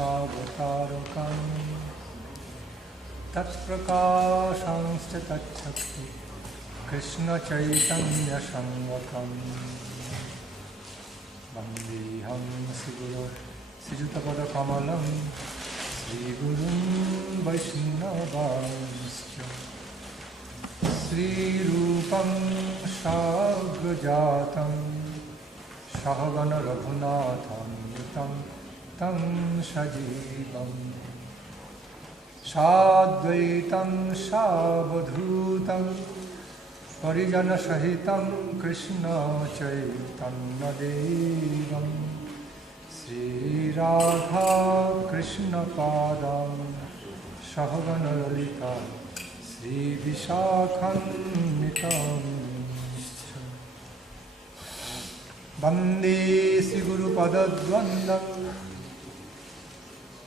Dashavatarakam Tat Prakashamsta Tat Shakti Krishna Chaitanya Sangvatam Vandeham Siguru Sijutapada Kamalam Sri Gurun Vaishnavascha Sri Rupam Shagrajatam Shahagana Raghunatham Yutam Tam Shajivam Sadvaitam Savadhutam Parijana Sahitam Krishna Chaitanya Devam Sri Radha Krishna Padam Shahagana Lalita Sri Vishakhannitam Vande Sri Guru Padadvandam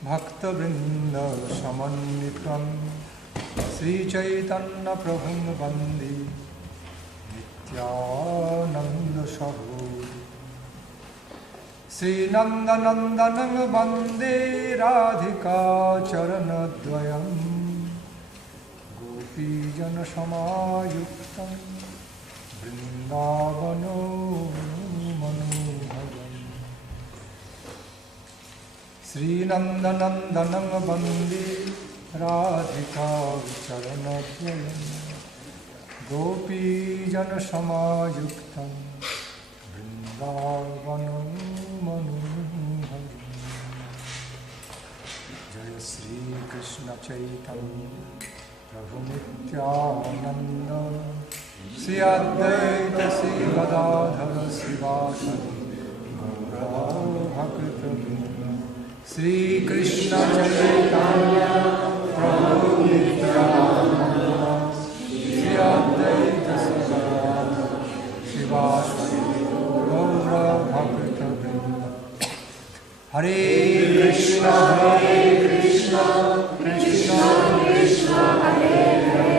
Bhakta Vrinda Samannitam Sri Chaitanya Prabhum Vande Nityananda Sahu Sri Nandanandanang Vande Radhika Charanadvayam Gopijana Samayuktam Vrindavano Manoharam Sri Nandanandanang Vande Radhika Charanadvayam Gopijana Samayuktam Vrindavano Manoharam Jaya Sri Krishna Chaitanya Prabhu Nityananda Sri Advaita Sri Gadadhara Srivasadi Gaura Bhakta Sri Krishna Chaitanya Prabhu Nityananda Sri Advaita Sri Gadadhara Srivasadi Gaura Bhakta Hare Krishna Krishna Krishna Hare Hare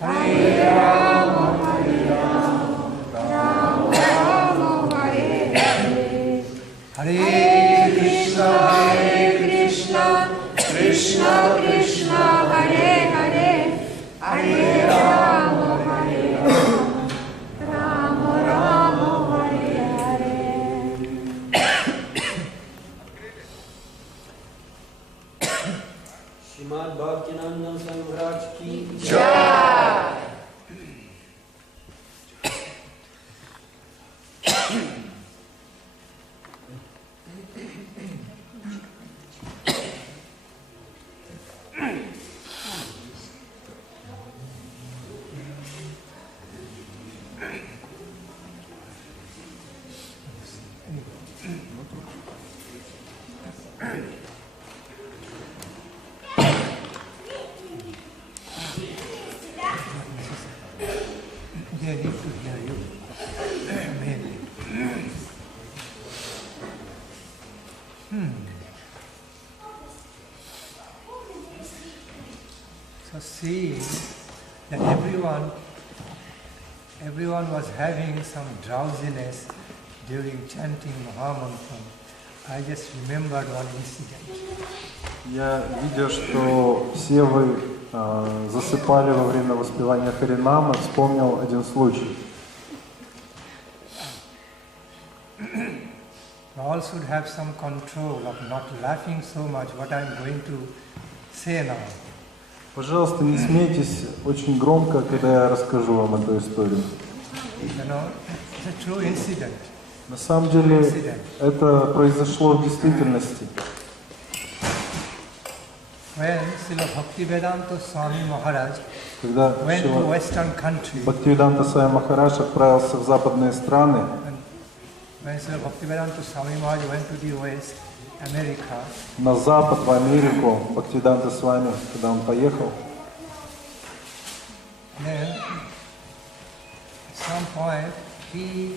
Hare Rama Hare Rama Rama Rama Hare Hare Hare Krishna Krishna Krishna Hare Hare Hare Rama Hare Rama Rama Rama Hare Hare Srimad Bhakti Nandan Swami Maharaj ki Jai. They need to hear you, mainly. So seeing that everyone was having some drowsiness during chanting Mahamantra, I just remembered one incident. Я, видя, что все вы засыпали во время воспевания Харинамы, вспомнил один случай. All should have some control of not laughing so much what I am going to say now. Пожалуйста, не смейтесь очень громко, когда я расскажу вам эту историю. You know, it's a true incident. На самом деле, это произошло в действительности. When Srila Bhakti Swami Maharaj Когда went to Western country, Бхактивиданта Свами Махарадж отправился в западные страны, when Srila Bhakti Swami Maharaj went to the West, America, на запад, в Америку, Бхактивиданта Свами, когда он поехал, then at some point he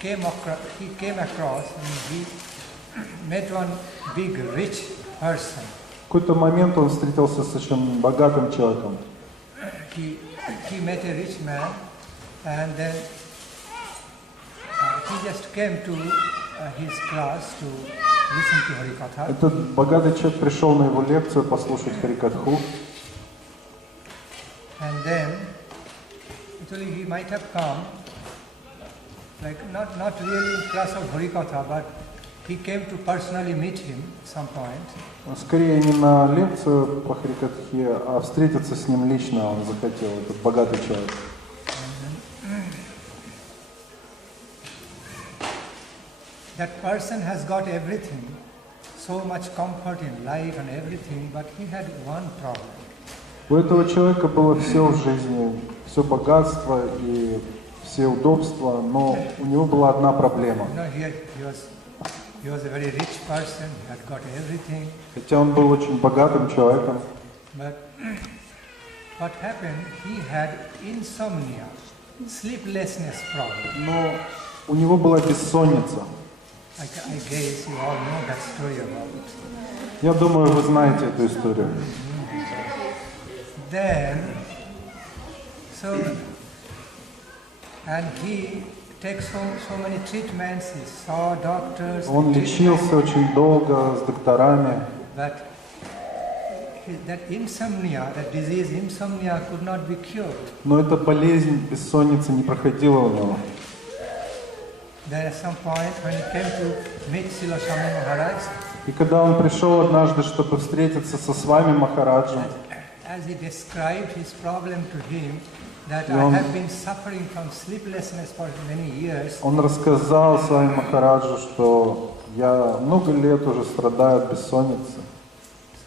came across and he met one big rich person. в какой-то момент он встретился с очень богатым человеком. He met a rich man, and then he just came to his class to listen to Harikatha. Этот богатый человек пришел на его лекцию послушать Харикатху. And then, actually he might have come, like not really in class of Harikatha, but he came to personally meet him at some point. Скорее не на лекцию по Харикатхе, а встретиться с ним лично он захотел, этот богатый человек. That person has got everything, so much comfort in life and everything, but he had one problem. У этого человека было все в жизни, все богатство и все удобства, но у него была одна проблема. You know, he was a very rich person, he had got everything. Хотя он был очень богатым человеком. But what happened, he had insomnia, sleeplessness problem. Но у него была бессонница. I guess you all know that story about it. Я думаю, вы знаете эту историю. Then, and he takes so many treatments, he saw doctors. Он лечился очень долго с докторами. But that insomnia, that disease insomnia could not be cured. Но эта болезнь бессонницы не проходила у него. There is some point when he came to meet Srila Swami Maharaj. И когда он пришел однажды, чтобы встретиться со Свами Махараджем, as he described his problem to him, that I have been suffering from sleeplessness for many years. Он рассказал Свами Махараджу, что я много лет уже страдаю от бессонницы.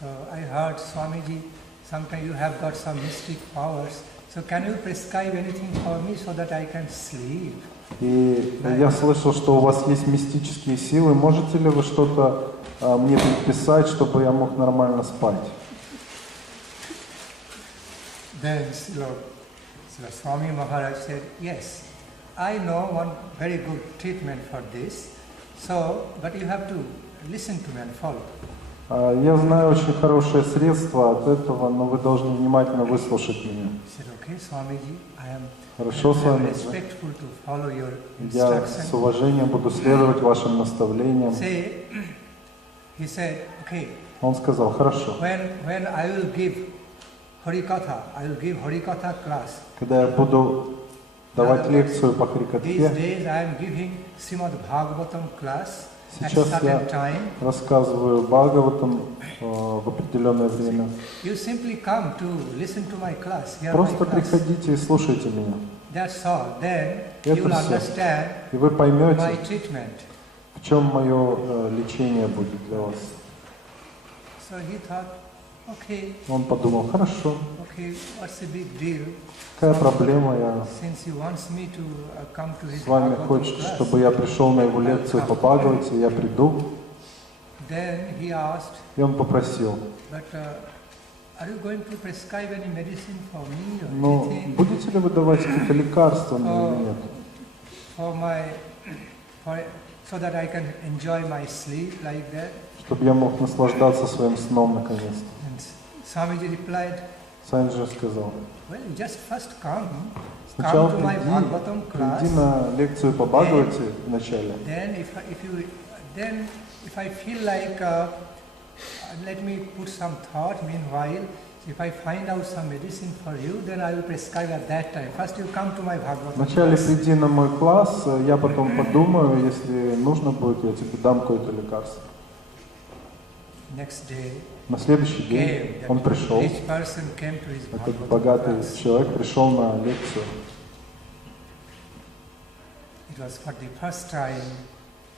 So I heard, Swamiji, sometimes you have got some mystic powers. So can you prescribe anything for me so that I can sleep? И я слышал, что у вас есть мистические силы. Можете ли вы что-то мне предписать, чтобы я мог нормально спать? Then Srila Swami Maharaj said, yes, I know one very good treatment for this. So, but you have to listen to me and follow. Я знаю очень хорошее средство от этого, но вы должны внимательно выслушать меня. Хорошо, с вами. Я с уважением буду следовать вашим наставлениям. Он сказал, хорошо. Когда я буду давать лекцию по Харикатхе, сейчас я рассказываю Бхагаватам в определенное время. Просто приходите и слушайте меня. Это все. И вы поймете, в чем мое лечение будет для вас. Он подумал, хорошо, какая проблема, я с вами хочет, чтобы я пришел на его лекцию по Бхагавате, я приду. И он попросил, ну, будете ли вы давать какие-то лекарства мне или нет? Чтобы я мог наслаждаться своим сном наконец-то. Свамиджи сказал, сначала приди на лекцию по Бхагавате вначале. If I feel like, let me put some thought meanwhile, if I find out some medicine for you, then I will prescribe at that time. First you come to my Bhagavatam. Вначале приди на мой класс, я потом подумаю, если нужно будет, я тебе дам какое-то лекарство. Next day, на следующий день он пришел, этот богатый человек пришел на лекцию.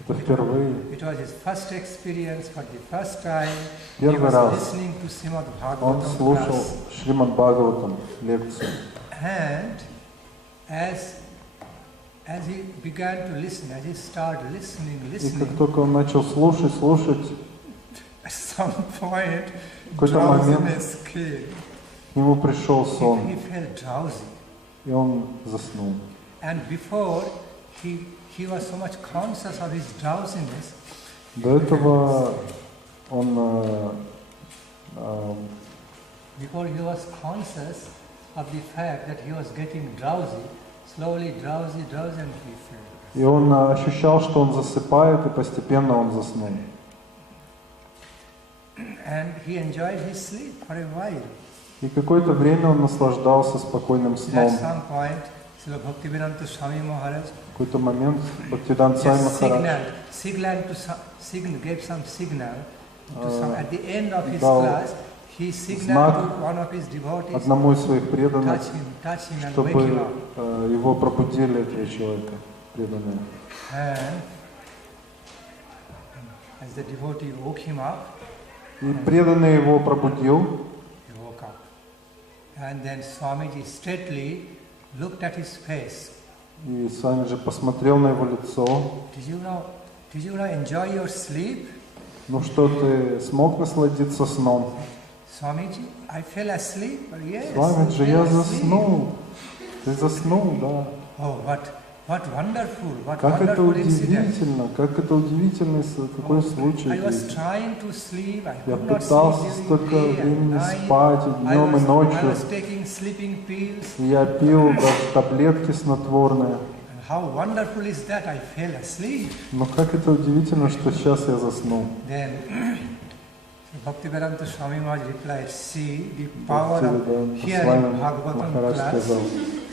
Это впервые. Первый раз он слушал Шримад Бхагаватам лекцию. И как только он начал слушать, в какой-то момент к нему пришел сон, и он заснул. До этого он и он ощущал, что он засыпает, и постепенно он заснул. And he enjoyed his sleep for a while. И какое-то время он наслаждался спокойным сном. At some point, Bhakti Nandan Swami Maharaj. В какой-то момент Бхакти Nandan Swami Maharaj gave some signal to some. At the end of his class, he signaled to one of his devotees одному из своих преданных, touch him and чтобы wake him up. Его пробудили, этого человека, преданные. And as the devotee woke him up, и преданный его пробудил. He woke up. And then Swamiji straightly looked at his face. И Swamiji посмотрел на его лицо. Did you not enjoy your sleep? Ну что, ты смог насладиться сном? Swamiji, I fell asleep. Yes. Swamiji, я заснул. Ты заснул, да. Oh, what wonderful! What как wonderful это удивительно! incident. Как это удивительный какой случай! I was trying to sleep. I Я could not пытался sleep столько during the day времени and night. спать и днем, и ночью. I was taking sleeping pills. И я пил таблетки снотворные. And how wonderful is that? I fell asleep. Но как это удивительно, что сейчас я заснул. Then Bhakti Nandan Swami Maharaj replied, "See the power of hearing Bhagavatam class."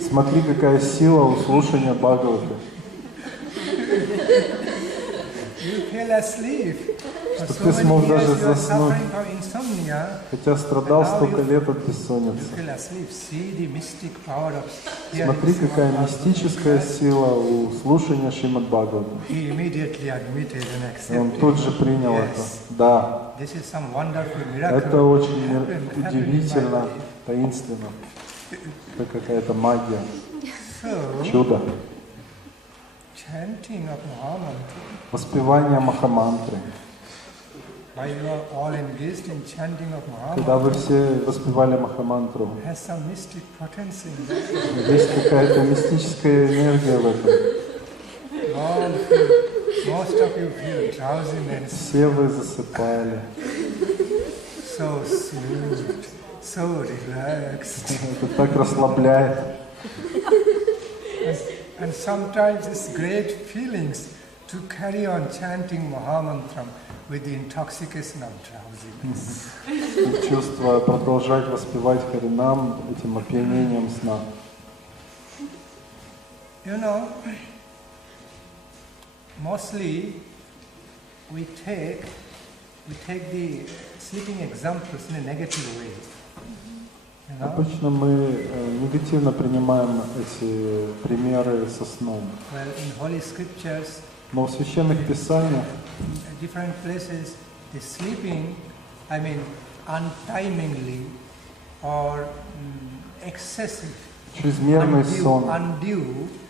Смотри, какая сила у слушания Бхагавата. You fell asleep. Что ты смог даже заснуть, хотя страдал столько лет от бессонницы. Смотри, какая мистическая сила у слушания Шримад Бхагавата. И он тут же принял это. Да, это очень удивительно, таинственно. Это какая-то магия, чудо. Воспевание Махамантры. Когда вы все воспевали Махамантру, есть какая-то мистическая энергия в этом. Все вы засыпали. Это так расслабляет. And sometimes it's great feelings to carry on chanting Mahamantra with the intoxication of drowsiness. Чувство продолжать воспевать Харинам этим опьянением сна. You know, mostly we take the sleeping examples in a negative way. Обычно мы негативно принимаем эти примеры со сном. Но в священных писаниях чрезмерный сон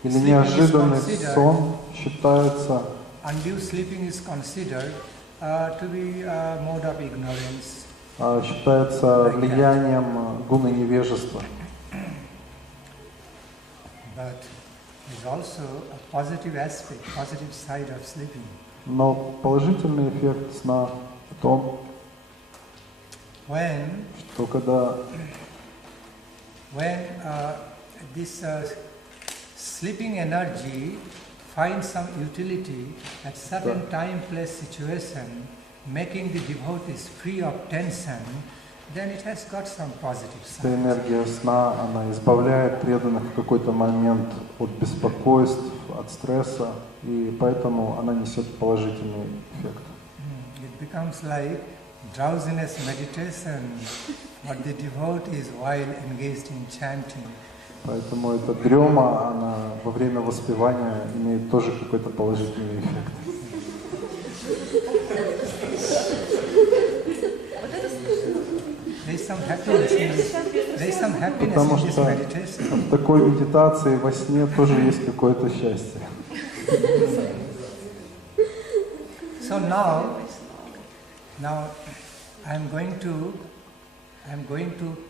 или неожиданный сон считается считается влиянием гуна невежества. Но положительный эффект сна в том, что когда this sleeping energy finds some utility at certain time, place, situation, making the devotees free of tension, then it has got some positive side. Эта энергия сна, она избавляет преданных в какой-то момент от беспокойств, от стресса, и поэтому она несет положительный эффект. It becomes like drowsiness meditation for the devotees while engaged in chanting. Поэтому эта дрема, она во время воспевания имеет тоже какой-то положительный эффект. Потому что в такой медитации во сне тоже есть какое-то счастье. So now I'm going to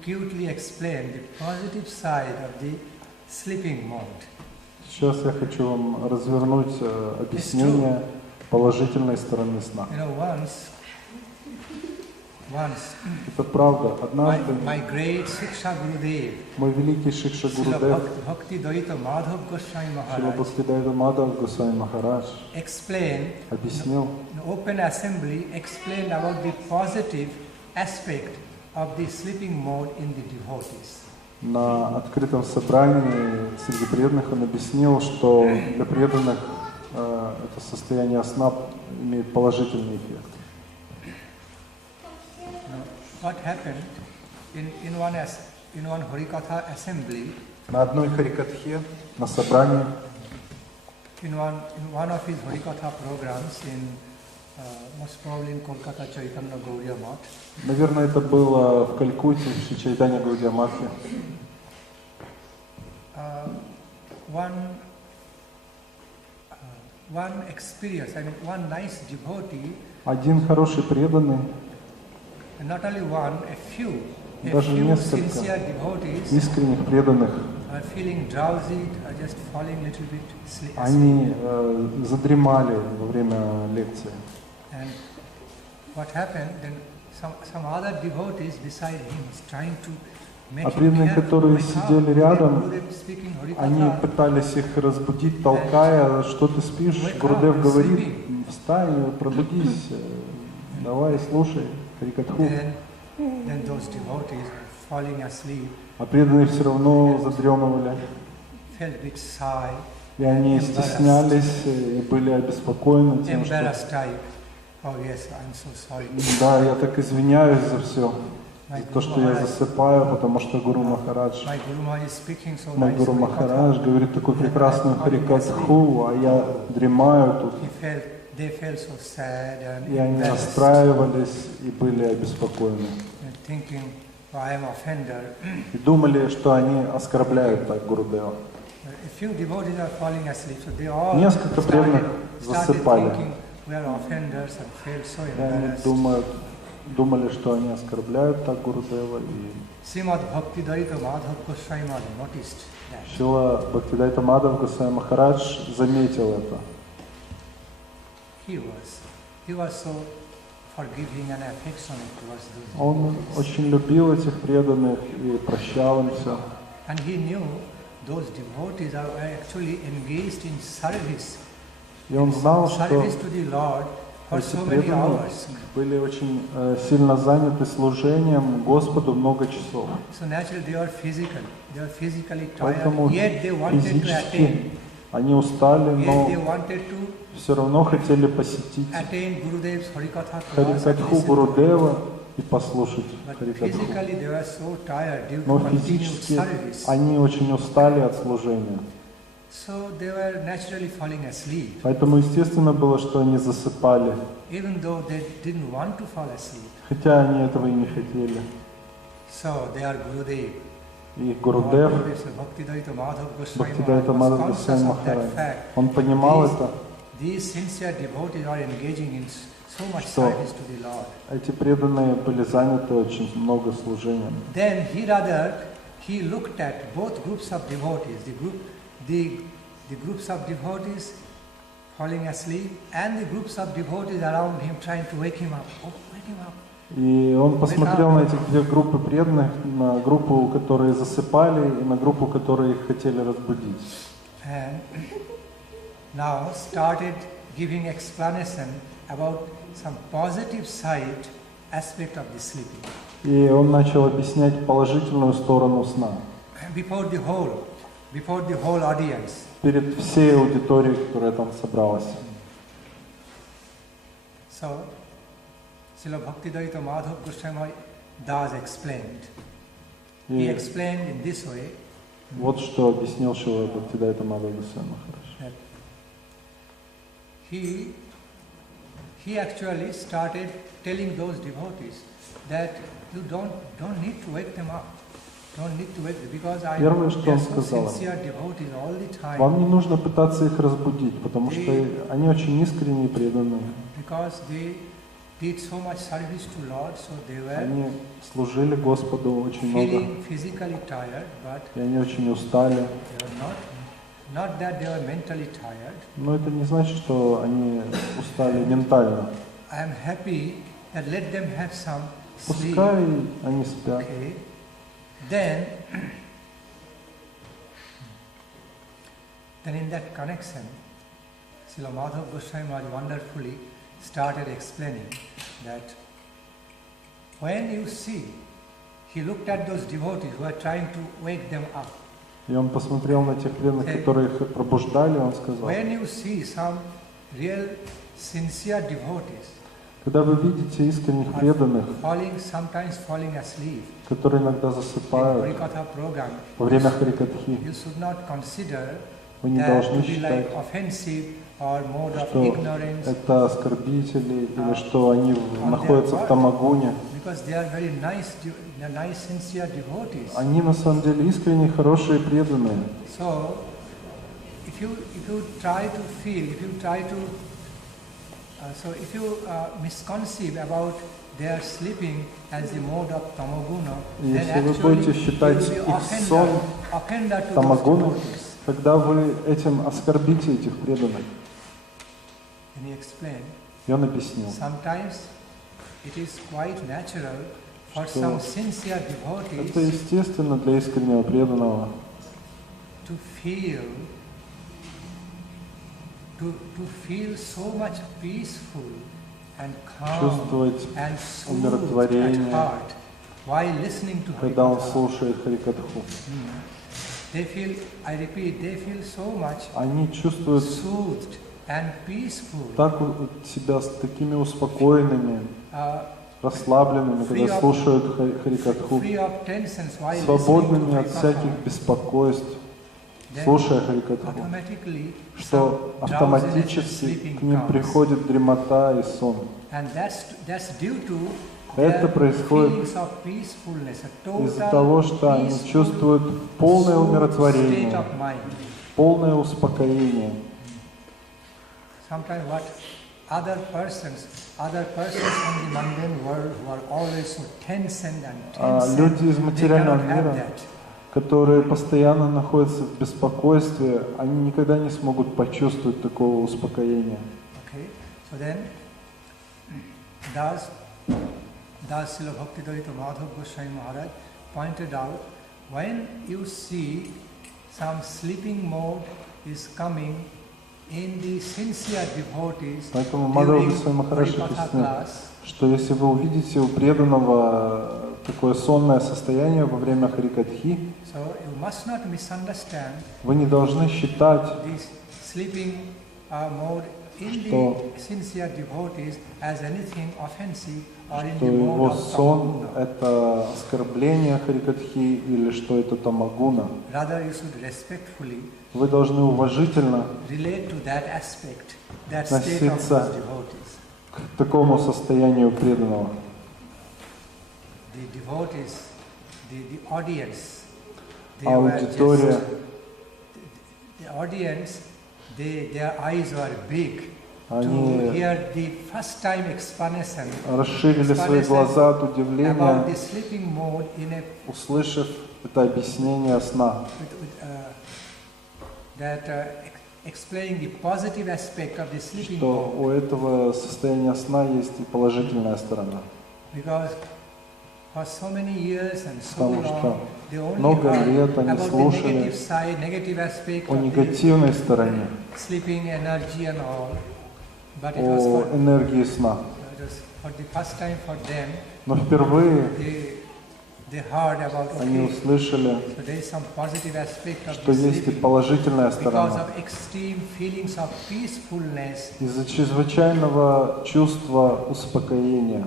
cutely explain the positive side of the sleeping mode. Сейчас я хочу вам развернуть объяснение положительной стороны сна. You know, once это правда. Однажды my great Shiksha Gurudev, мой великий Шикша Гурудев, Bhakti Nandan Swami Maharaj, explained, объяснил, in open assembly, explained about the positive aspect of the sleeping mode in the devotees. На открытом собрании среди преданных он объяснил, что для преданных это состояние сна имеет положительный эффект. What happened in one Harikatha assembly? На одной харикатхе, на собрании, in one of his Harikatha programs in most probably in Kolkata Chaitanya Gauriya Math. Наверное, это было в Калькутте, в Шри Чайтанья Гаудия Матхе. One experience, I mean, one nice devotee. Один хороший преданный. Not only one, a few sincere devotees. Искренних преданных. Are feeling drowsy, are just falling little bit asleep. Они задремали во время лекции. And what happened? Then some other devotees beside him was trying to make А преданные, которые сидели рядом, они Harikatha. пытались их разбудить, толкая, что ты спишь. Гурудев говорит, встань, пробудись, давай, слушай Харикатху. Then those devotees falling asleep. А преданные все равно задремывали. Felt a bit shy. И они стеснялись и были обеспокоены тем, что... Oh yes, I'm so sorry. Да, я так извиняюсь за все. За то, что я засыпаю, потому что Гуру Махарадж, мой Гуру Махарадж говорит такую прекрасную Харикатху, а я дремаю тут. И они расстраивались и были обеспокоены. И думали, что они оскорбляют так Гурудева. Несколько преданных засыпали. И они думали, что они оскорбляют так Гурудева. И Srimad Bhakti Nandan Swami Maharaj noticed that. Шрила Бхактидайта Мадхав Госвами Махарадж заметил это. He was so forgiving and affectionate towards those. Он очень любил этих преданных и прощал им все. And he knew those devotees are actually engaged in service. И он знал, что to the Lord for эти so many преданные hours. были очень сильно заняты служением Господу много часов. So naturally they are physically tired. Поэтому Yet they wanted to физически attain. они устали, но Yet they wanted to все равно хотели посетить attain Gurudev's Harikatha class. Харикатху Гурудева и послушать Харикатху. Physically they were so tired due Но to continued физически service. они очень устали от служения. So they were naturally falling asleep. Поэтому естественно было, что они засыпали, Even though they didn't want to fall asleep. хотя они этого и не хотели. So they are Gurudev. И Гурудев, Bhaktidaita Бхактидайта Мадхав was Госвами conscious of that Махарадж, fact. он понимал это, These sincere devotees are engaging in so much что service to the Lord. эти преданные были заняты очень много служением. Then he looked at both groups of devotees, the groups of devotees falling asleep and the groups of devotees around him trying to wake him up. Oh, wake him up. И он посмотрел на эти две группы преданных, на группу, которые засыпали, и на группу, которые их хотели разбудить. And now started giving explanation about some positive side aspect of the sleeping. И он начал объяснять положительную сторону сна. Before the whole audience. Перед всей аудиторией, которая там собралась. So, Srila Bhaktidaita Madhav Goswami Das explained. He explained in this way. Вот что объяснил Шрила Бхактидайта Мадхав Госвами Махарадж. He actually started telling those devotees that you don't need to wake them up. Don't need to wake them because I know they are so sincere devotees all the time. Вам не нужно пытаться их разбудить, потому что они очень искренние и преданные. Because they did so much service to Lord, so they were они служили Господу очень много. Physically tired, but и они очень устали. They were not that they were mentally tired. Но это не значит, что они устали ментально. I am happy that let them have some sleep. Пускай они спят. Okay. Then in that connection, Srila Madhav Goswami Maharaj wonderfully started explaining that when you see, he looked at those devotees who are trying to wake them up. И он посмотрел на тех преданных, которые их пробуждали, он сказал, when you see some real sincere devotees, когда вы видите искренних преданных, sometimes falling asleep, которые иногда засыпают во время харикатхи, you should not consider вы не должны считать, что это оскорбители или что они находятся в тамагуне. Они на самом деле искренние, хорошие, преданные. So, if you try to feel, if you misconceive about their sleeping as the mode of tamaguna, then actually you will be offender to those devotees. Когда вы этим оскорбите этих преданных, и он объяснил, это естественно для искреннего преданного чувствовать умиротворение, когда он слушает харикатху. Они чувствуют так себя такими успокоенными, расслабленными, когда слушают харикатху, свободными от всяких беспокойств, слушая харикатху, что автоматически к ним приходит дремота и сон. Это происходит из-за того, что они чувствуют полное умиротворение, полное успокоение. Other persons from the mundane world who are always so tense and люди из материального мира, которые постоянно находятся в беспокойстве, они никогда не смогут почувствовать такого успокоения. Okay, so then, thus Srila Bhakti Nandan Swami Maharaj pointed out, when you see some sleeping mode is coming in the sincere devotees during Haripatha class, что если вы увидите у преданного такое сонное состояние во время харикатхи, вы не должны считать, что его сон — это оскорбление харикатхи или что это тамагуна. Вы должны уважительно относиться к такому состоянию преданного. Аудитория, они расширили свои глаза от удивления, услышав это объяснение сна, что у этого состояния сна есть и положительная сторона. Потому что много лет они слушали о негативной стороне, о энергии сна. Но впервые они услышали, что есть и положительная сторона. Из-за чрезвычайного чувства успокоения.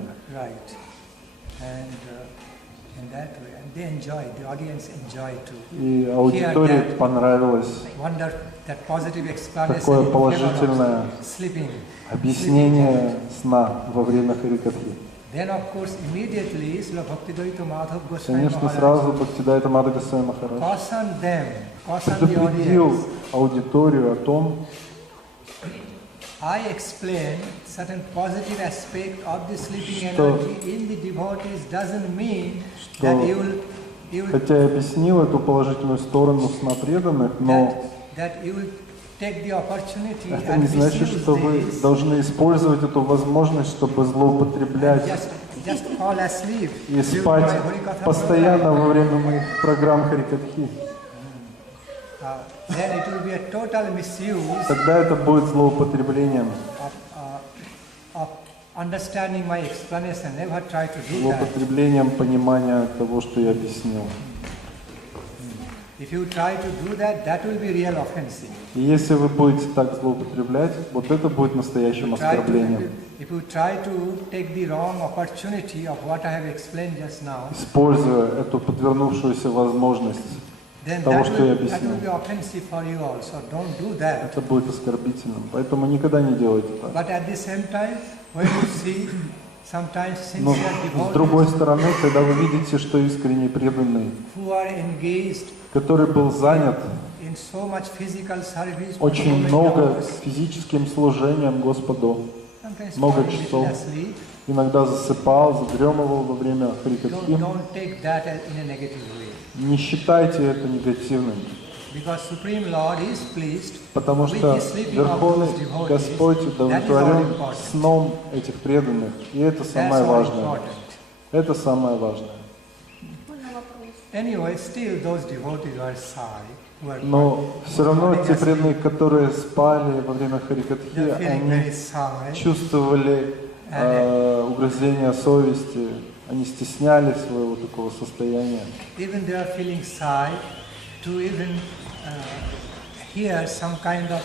И аудитории понравилось такое положительное объяснение сна во время харикатхи. Конечно, сразу Бхактидайта Мадхава Госвами Махарадж предупредил аудиторию о том, что хотя я объяснил эту положительную сторону сна преданных, но это не значит, что вы должны использовать эту возможность, чтобы злоупотреблять и спать постоянно во время моих программ харикатхи. Тогда это будет злоупотреблением understanding my explanation, never try to do that. Злоупотреблением понимания того, что я объяснил. If you try to do that, that will be real offensive. И если вы будете так злоупотреблять, вот это будет настоящим оскорблением. If you try to take the wrong opportunity of what I have explained just now, Используя эту подвернувшуюся возможность then того, that что я will объяснил, be offensive for you also. Don't do that. это будет оскорбительным. Поэтому никогда не делайте так. But at the same time, when you see sometimes Но sincere с другой devotees стороны, когда вы видите, что искренне преданный, who are engaged который был занят in so much physical service, for so очень many много hours, физическим служением Господу, sometimes много falling a little часов, asleep, иногда засыпал, задремывал во время харикатхи, don't take that in a negative way. не считайте это негативным, Because Supreme Lord is pleased потому with что the sleeping Верховный of those devotees. Господь That is all удовлетворен important. сном этих преданных, и это That's самое all важное. important. Это самое важное. Anyway, still those devotees are shy, who are Но все равно falling те asleep. преданные, которые спали во время харикатхи, They're feeling very они shy. чувствовали угрызение совести, они стеснялись своего такого состояния. Even they are feeling shy to even hear some kind of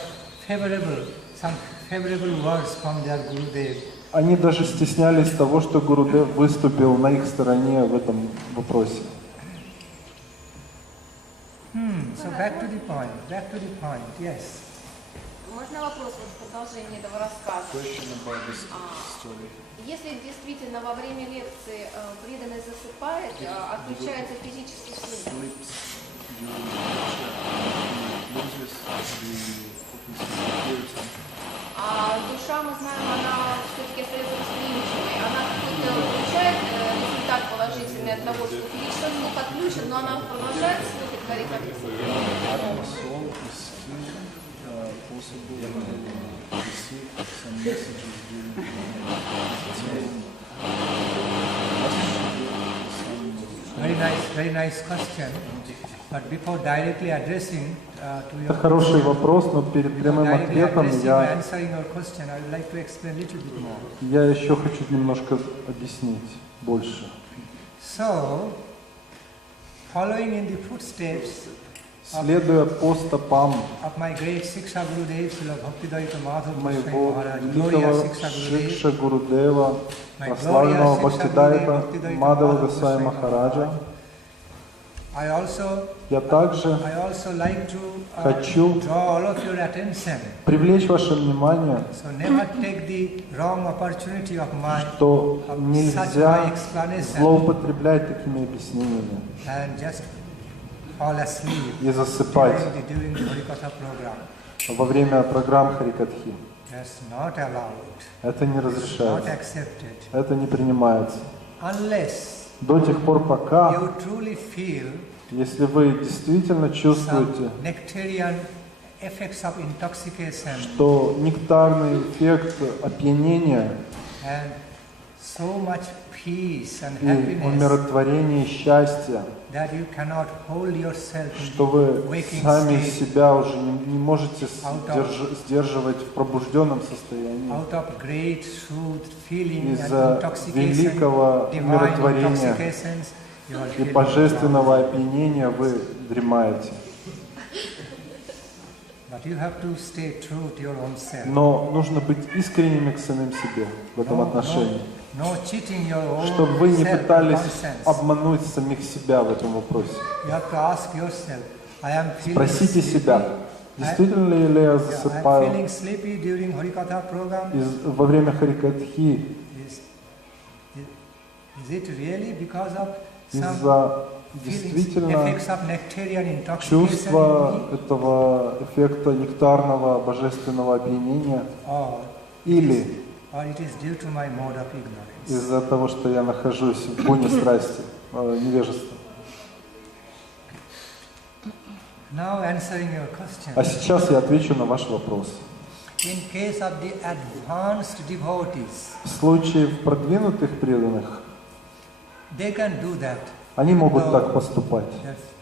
favorable words from their Gurudev. Они даже стеснялись того, что Гурудев выступил на их стороне в этом вопросе. So back to the point, yes. Можно вопрос вот в продолжении этого рассказа? Если действительно во время лекции преданный засыпает, отключается физический сон, а душа, мы знаем, она все-таки остается восприимчивой, она какой-то получает результат положительный от того, что физический слух отключен, но она продолжает слушать, говорит, как Very nice question. But before directly addressing to your Это хороший вопрос, но перед прямым ответом answering your question, I would like to explain a little bit more. я еще хочу немножко объяснить больше. So, following in the footsteps Следуя по стопам of my great Shiksha Gurudev, Srila Bhakti Nandan Swami моего Maharaj, великого glorious Shiksha Gurudev, Шикша Гурудева, прославленного Бхактидайта Мадхава Госвами Махараджа, я также like to, хочу draw all of your attention. привлечь ваше внимание, So never take the wrong opportunity of my что such my нельзя explanation злоупотреблять такими объяснениями and just fall asleep и засыпать during the Harikatha program. во время программ Харикатхи. That's not allowed. Это не Not разрешается, accepted. это не принимается. Unless До тех пор, пока, you truly feel если вы действительно чувствуете, some nectarian effects of intoxication что нектарный эффект опьянения and so much peace and и happiness умиротворение и счастье, that you cannot hold yourself in что вы the waking сами state себя уже не можете сдерживать в пробужденном состоянии. out of great truth, feeling and Из-за intoxication, великого divine умиротворения intoxications, you are и feeling божественного опьянения вы дремаете. But you have to stay true to your own self. Но нужно быть искренними к самим себе в этом отношении, No cheating your own чтобы вы не self пытались nonsense. обмануть самих себя в этом вопросе. You have to ask yourself, I am feeling Спросите sleepy. себя, действительно ли я I'm засыпаю feeling sleepy during Harikatha program. во время Харикатхи Is it really because of some из-за feelings, действительно effects of nectarian intoxication чувства in me? этого эффекта нектарного божественного опьянения, Or или it is due to my mode of ignorance? из-за того, что я нахожусь в буне страсти, невежества. Now answering your question. А сейчас я отвечу на ваш вопрос. In case of the advanced devotees, В случае продвинутых преданных, they can do that. они могут Though так поступать.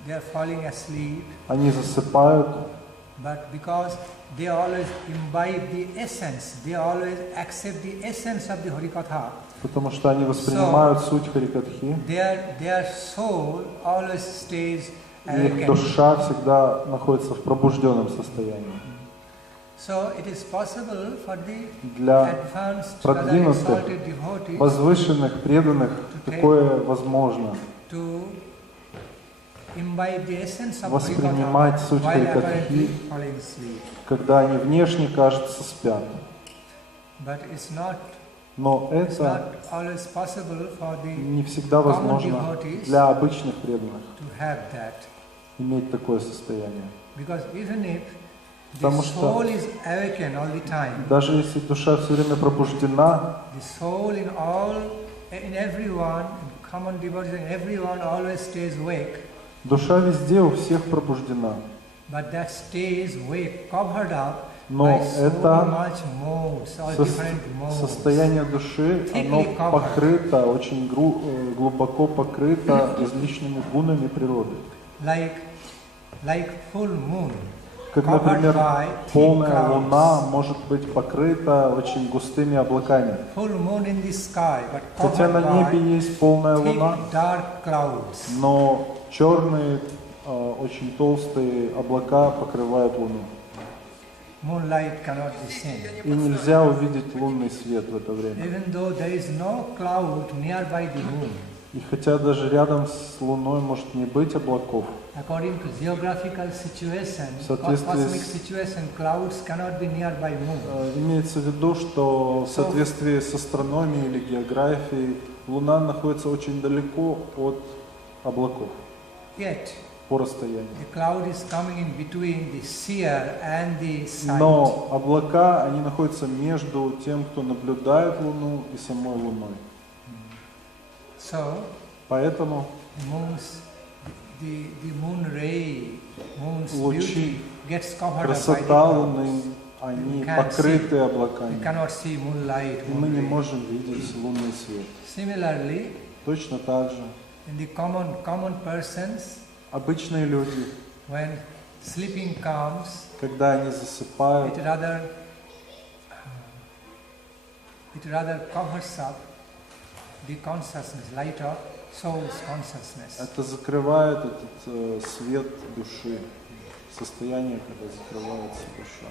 They are falling asleep, Они засыпают, but because they always imbibe the essence, they always accept the essence of the Harikatha. Потому что они воспринимают суть Харикатхи. Their soul always stays awakened. Их душа всегда находится в пробужденном состоянии. So it is possible for the Для advanced, продвинутых, exalted devotees возвышенных, преданных такое возможно. To imbibe the essence of воспринимать суть Харикатхи, когда они внешне, кажется, спят. Но это не всегда возможно для обычных преданных иметь такое состояние. Потому что даже если душа все время пробуждена, душа везде у всех пробуждена. Но это состояние души, оно покрыто, очень глубоко покрыто различными гунами природы. Как, например, полная луна может быть покрыта очень густыми облаками. Хотя на небе есть полная луна, но черные, очень толстые облака покрывают луну. И нельзя увидеть лунный свет в это время. И хотя даже рядом с луной может не быть облаков, имеется в виду, что в соответствии с астрономией или географией луна находится очень далеко от облаков по расстоянию. Но облака, они находятся между тем, кто наблюдает луну, и самой луной. Поэтому лучи, красота луны, они покрыты облаками. И мы не можем видеть лунный свет. Точно так же обычные люди, когда они засыпают, это закрывает этот свет души, состояние, когда закрывается душа.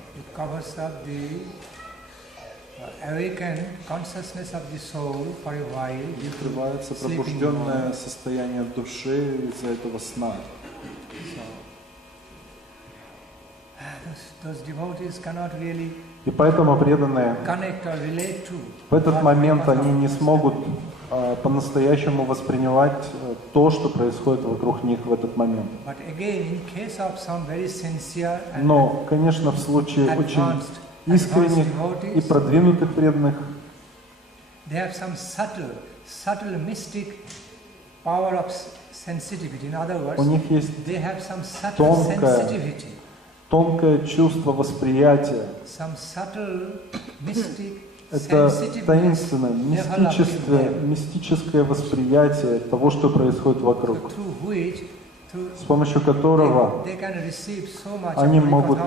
Закрывается пробужденное состояние души из-за этого сна. И поэтому преданные в этот момент они не смогут по-настоящему воспринимать то, что происходит вокруг них в этот момент. Но, конечно, в случае очень искренних и продвинутых преданных у них есть тонкое чувство восприятия. Это таинственное, мистическое восприятие того, что происходит вокруг, с помощью которого они могут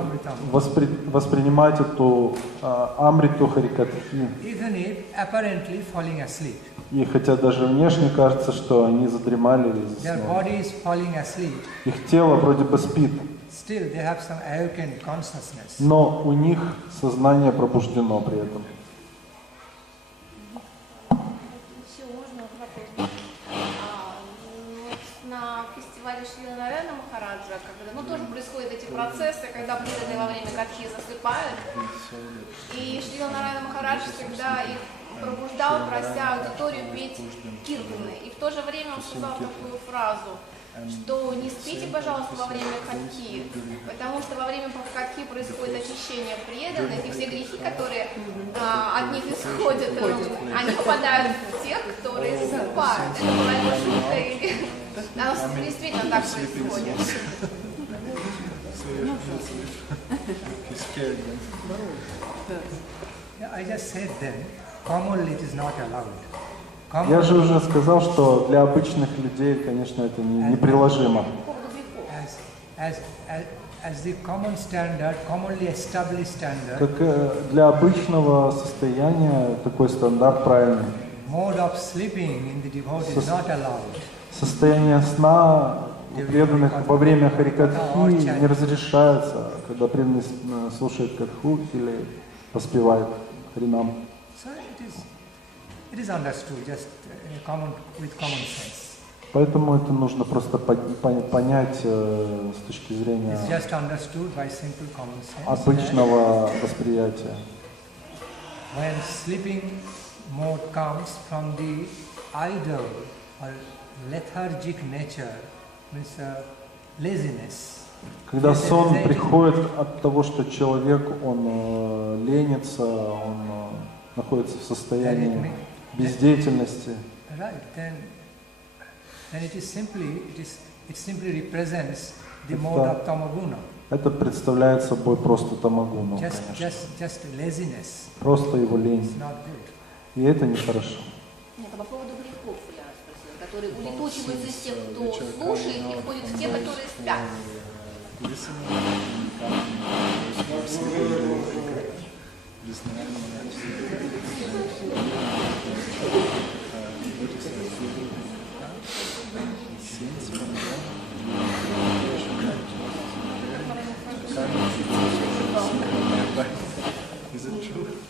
воспринимать эту амриту Харикатхи. И хотя даже внешне кажется, что они задремали или заснули, их тело вроде бы спит, но у них сознание пробуждено при этом. Шрила Нараяна Махараджа, когда, тоже происходят эти процессы, когда преданные во время катхи засыпают. И Шрила Нараяна Махарадж всегда их пробуждал, прося аудиторию петь киртаны. И в то же время он сказал такую фразу, что не спите, пожалуйста, во время катхи, потому что во время катхи происходит очищение преданных, и все грехи, которые от них исходят, они попадают в тех, которые засыпают. Это была не шутка, или оно действительно так происходит. Я же уже сказал, что для обычных людей, конечно, это неприложимо. as the common standard, commonly established standard. Как для обычного состояния такой стандарт правильный. Mode of sleeping in the devotee is not allowed. Состояние сна у преданных во время харикатхи не разрешается, когда преданный слушает катху или поспевает харинам. So it is understood just with common sense. Поэтому это нужно просто понять с точки зрения обычного восприятия. When sleeping mode comes from the idle or lethargic nature, means laziness. Когда сон приходит от того, что человек, он ленится, он находится в состоянии бездеятельности, then it simply represents the mode of tamaguna. Это представляет собой просто тамагуну, just laziness. Просто его лень. It's not good. И это нехорошо. Нет, по поводу грехов я спросила, которые улетучиваются из тех, кто слушает, и входят в те, которые спят.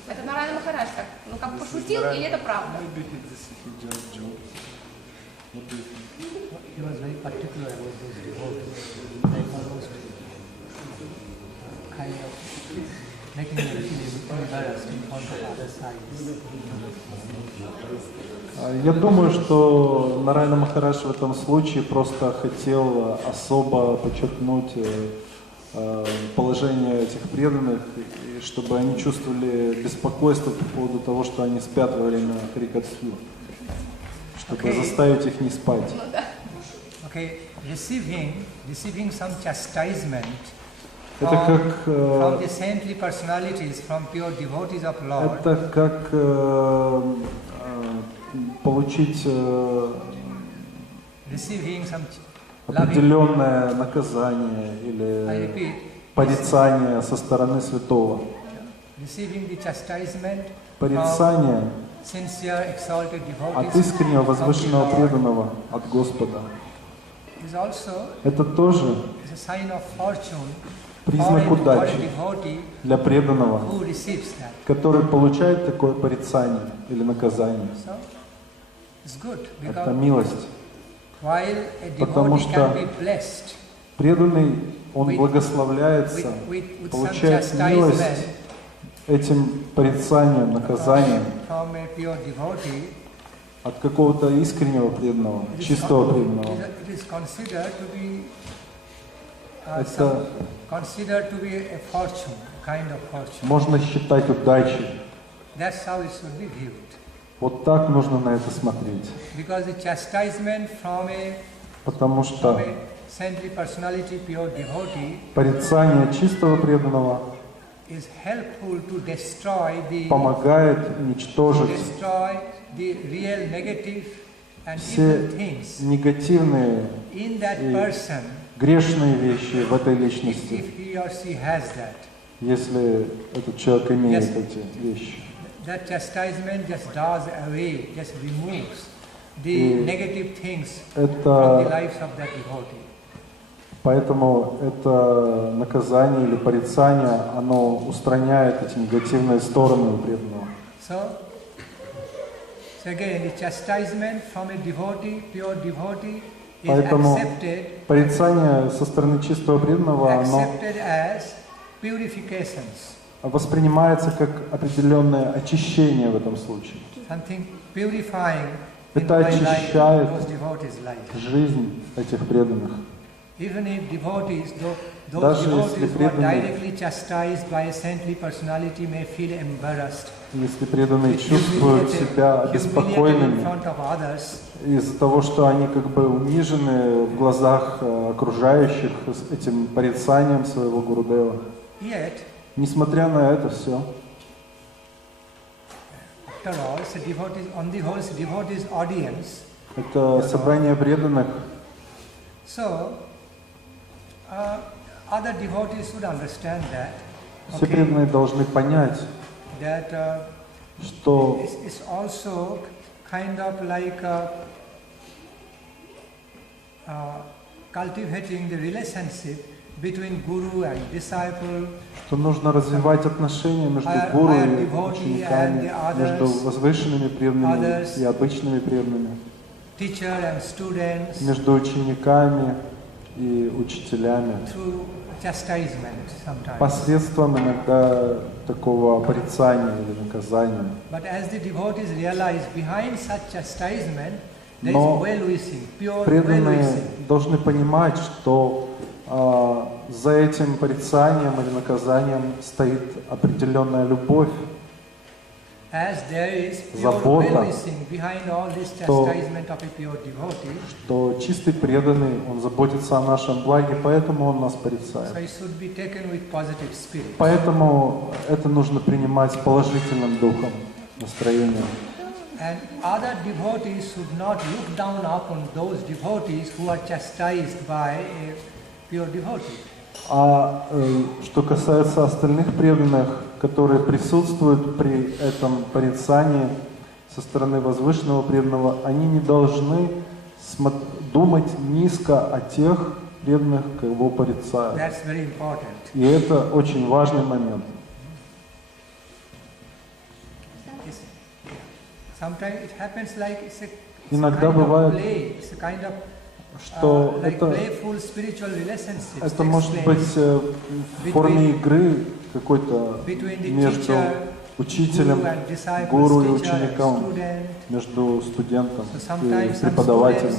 Это Нарайана Махарадж так, ну как пошутил, или это правда? He was very particular about those devotees, like almost kind of making them feel embarrassed in front of other sides. Я думаю, что Нарайана Махарадж в этом случае просто хотел особо подчеркнуть положение этих преданных, и чтобы они чувствовали беспокойство по поводу того, что они спят во время харикатхи, чтобы заставить их не спать. Okay, receiving some chastisement from the saintly personalities, from pure devotees of Lord. Это как получить определенное наказание или порицание со стороны святого. Порицание от искреннего возвышенного преданного, от Господа. Это тоже признак удачи для преданного, который получает такое порицание или наказание. Это милость. Потому что преданный, он благословляется, получает милость этим порицанием, наказанием от какого-то искреннего преданного, чистого преданного. Это можно считать удачей. Вот так нужно на это смотреть. Потому что порицание чистого преданного помогает уничтожить все негативные и грешные вещи в этой личности, если этот человек имеет эти вещи. That chastisement just does away, just removes the negative things from the lives of that devotee. Поэтому это наказание или порицание, оно устраняет эти негативные стороны у преданного. So again, the chastisement from a devotee, pure devotee, is accepted. Порицание со стороны чистого преданного, оно purifications. Воспринимается как определенное очищение в этом случае. Это очищает жизнь этих преданных. Даже если преданные чувствуют себя обеспокоенными из-за того, что они как бы унижены в глазах окружающих этим порицанием своего Гурудева. Несмотря на это все, это собрание преданных. other devotees should understand that. Все преданные должны понять, That что it's also kind of like cultivating the relationship between guru and disciple. что нужно развивать отношения между гуру и учениками, между возвышенными преданными и обычными преданными, Teacher and students, между учениками и учителями, through chastisement sometimes. посредством иногда такого порицания или наказания. But as the devotees realize, behind such chastisement there is Но well-wishing, pure преданные well-wishing. должны понимать, что за этим порицанием или наказанием стоит определенная любовь, As there is pure забота, well-wishing behind all this chastisement of a pure devotee, что чистый преданный, он заботится о нашем благе, поэтому он нас so порицает. it should be taken with positive spirit. Поэтому это нужно принимать с положительным духом, настроением. And other devotees should not look down upon those devotees who are chastised by a pure devotee. А что касается остальных преданных, которые присутствуют при этом порицании со стороны возвышенного преданного, они не должны думать низко о тех преданных, кого порицают. That's very important. И это очень важный момент. Sometimes it happens like it's a Иногда kind of бывает, play, it's a kind of что like это playful spiritual relationships. это takes может place быть в форме игры какой-то between the между teacher, учителем, guru and disciples, гуру и teacher and учеником, student. между студентом So и sometimes преподавателем.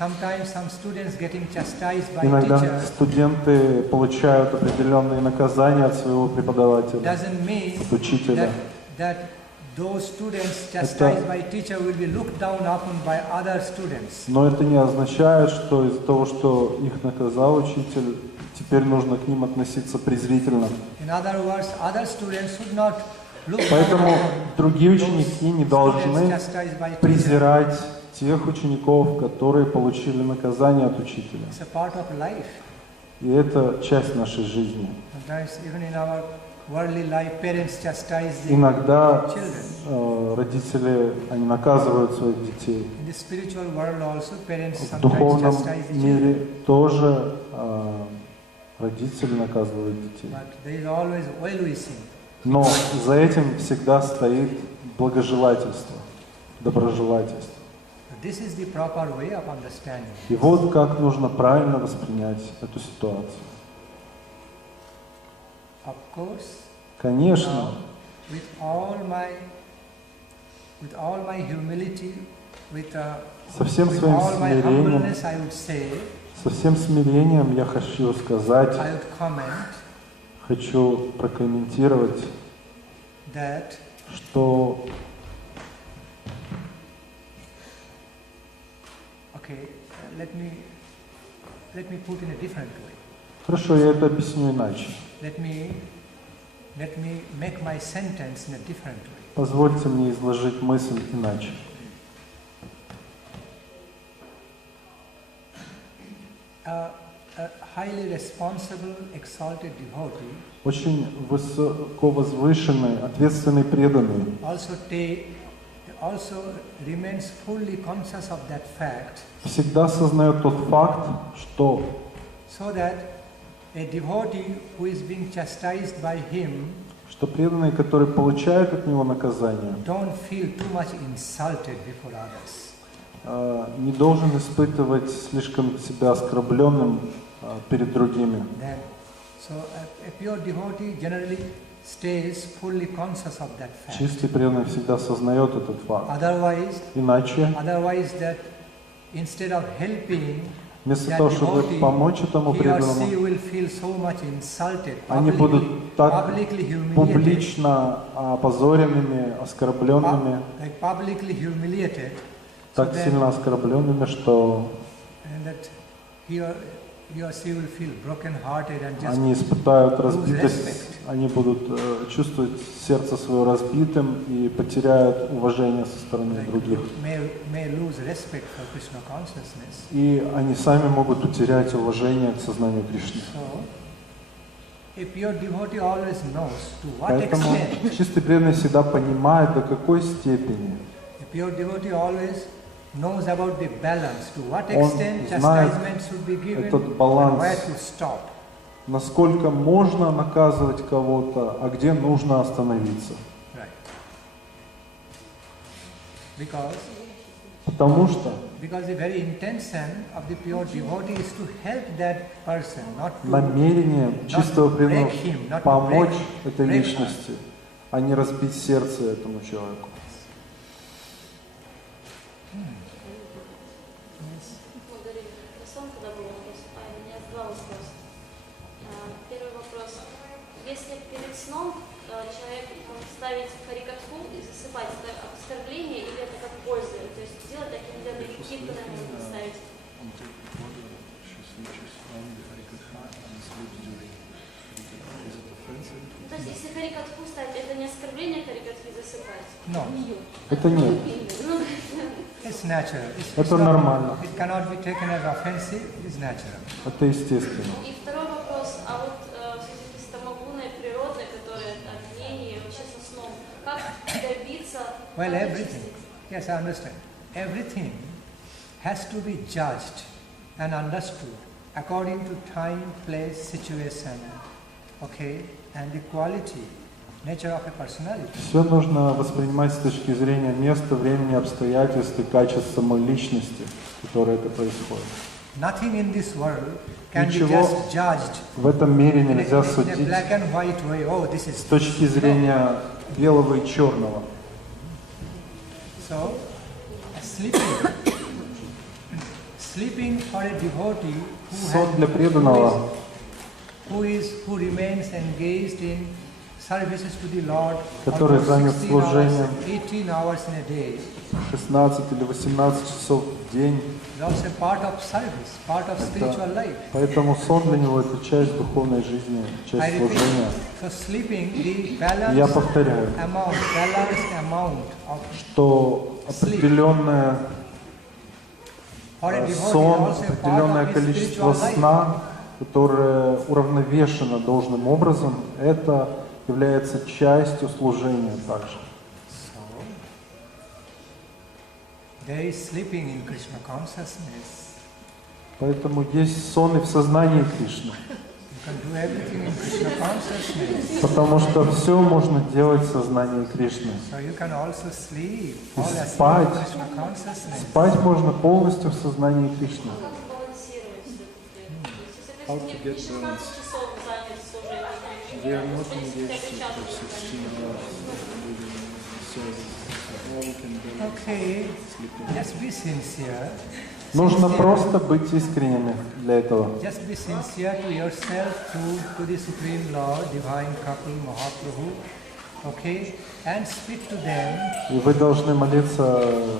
some students getting chastised by Иногда teacher студенты получают определенные наказания от своего преподавателя, doesn't mean от учителя. that those students chastised by teacher will be looked down upon by other students. Но это не означает, что из-за того, что их наказал учитель, теперь нужно к ним относиться презрительно. In other words, other students should not look Поэтому down другие upon ученики не those должны students chastised by teacher. презирать тех учеников, которые получили наказание от учителя. It's a part of life. И это часть нашей жизни. Sometimes even in our worldly life, parents chastise the Иногда children. родители, они наказывают своих детей. In the spiritual world also, parents В sometimes духовном chastise the children. мире тоже родители наказывают детей. But there is always well-wishing. Но за этим всегда стоит благожелательство, доброжелательство. This is the proper way of understanding. И вот как нужно правильно воспринять эту ситуацию. Of course, Конечно, with all my humility, with со всем all своим my смирением, humbleness, I would say, со всем смирением я хочу сказать, I would comment хочу прокомментировать, that что okay, let me put in a different way. хорошо, я это объясню иначе. Let me make my sentence in a different way. Позвольте мне изложить мысль иначе. A highly responsible, exalted devotee Очень высоко возвышенный, ответственный, преданный also remains fully conscious of that fact, всегда осознает тот факт, что so that a devotee who is being chastised by him преданный, который получает от него наказание, don't feel too much insulted before others. Не должен испытывать слишком себя оскорбленным перед другими. So a pure devotee generally stays fully conscious of that fact. Чистый преданный всегда осознает этот факт. Иначе, that instead of helping вместо того, чтобы помочь этому преданному, они будут так публично опозоренными, оскорбленными, так сильно оскорбленными, что he or she will feel broken-hearted and just они испытают lose разбитость, respect. они будут чувствовать сердце свое разбитым и потеряют уважение со стороны Like других. may lose respect for Krishna consciousness. И они сами могут потерять уважение к сознанию Кришны. So, a pure devotee always knows to what Поэтому extent. чистый преданный всегда понимает, до какой степени A pure devotee always knows about the balance, to what Он extent знает chastisement should be given этот and баланс. where to stop. Насколько можно наказывать кого-то, а где нужно остановиться. Right. Because the very intention of the pure devotee is to help that person, not to намерение чистого преданного break him, not to помочь break этой us. личности, а не разбить сердце этому человеку. Первый вопрос. Если перед сном человек может ставить харикатху и засыпать, это оскорбление или это как польза? То есть делать так нельзя, или киртаны можно ставить? То есть если харикатху ставить, это не оскорбление харикатхи засыпать? No. Это нет. It's natural. Это нормально. It cannot be taken as offensive. It's natural. Это естественно. И второй вопрос, а вот в связи с тамагуной природой, которая от мнений, вообще со сном, как добиться? Well, everything. Yes, I understand. Everything has to be judged and understood according to time, place, situation, okay, and the quality, nature of a personality. Все нужно воспринимать с точки зрения места, времени, обстоятельств и качеств самой личности, в которой это происходит. Nothing in this world can be Ничего just judged в этом мире in нельзя a судить black and white way. Oh, this is с точки зрения белого и черного. So, sleeping for a devotee Сон для преданного, who remains engaged in services to the Lord который занят 16 служением hours, 18 hours in a day, 16 или 18 часов в день. is also part of service, part of spiritual life. Поэтому сон для него — это часть духовной жизни, I часть repeat, служения. so sleeping, the Я balanced повторяю, amount of что определенное for a devotee сон, also part определенное of his количество spiritual life. сна, которое уравновешено должным образом, это является частью служения также. So, there is sleeping in Krishna consciousness. Поэтому есть сон и в сознании Кришны. You can do everything in Krishna consciousness. Потому что все можно делать в сознании Кришны. So you can also sleep, all asleep Спать. in Krishna consciousness. Спать можно полностью в сознании Кришны. Как балансировать все-таки? How to get Не 16 balance? часов занят служением. We are not engaged for 16 hours within service. All we can do Okay, is sleeping. just be sincere. Нужно Sincere. просто быть искренними для этого. Just be sincere to yourself, to the Supreme Lord, Divine Couple, Mahaprabhu, okay? And speak to them. И вы должны молиться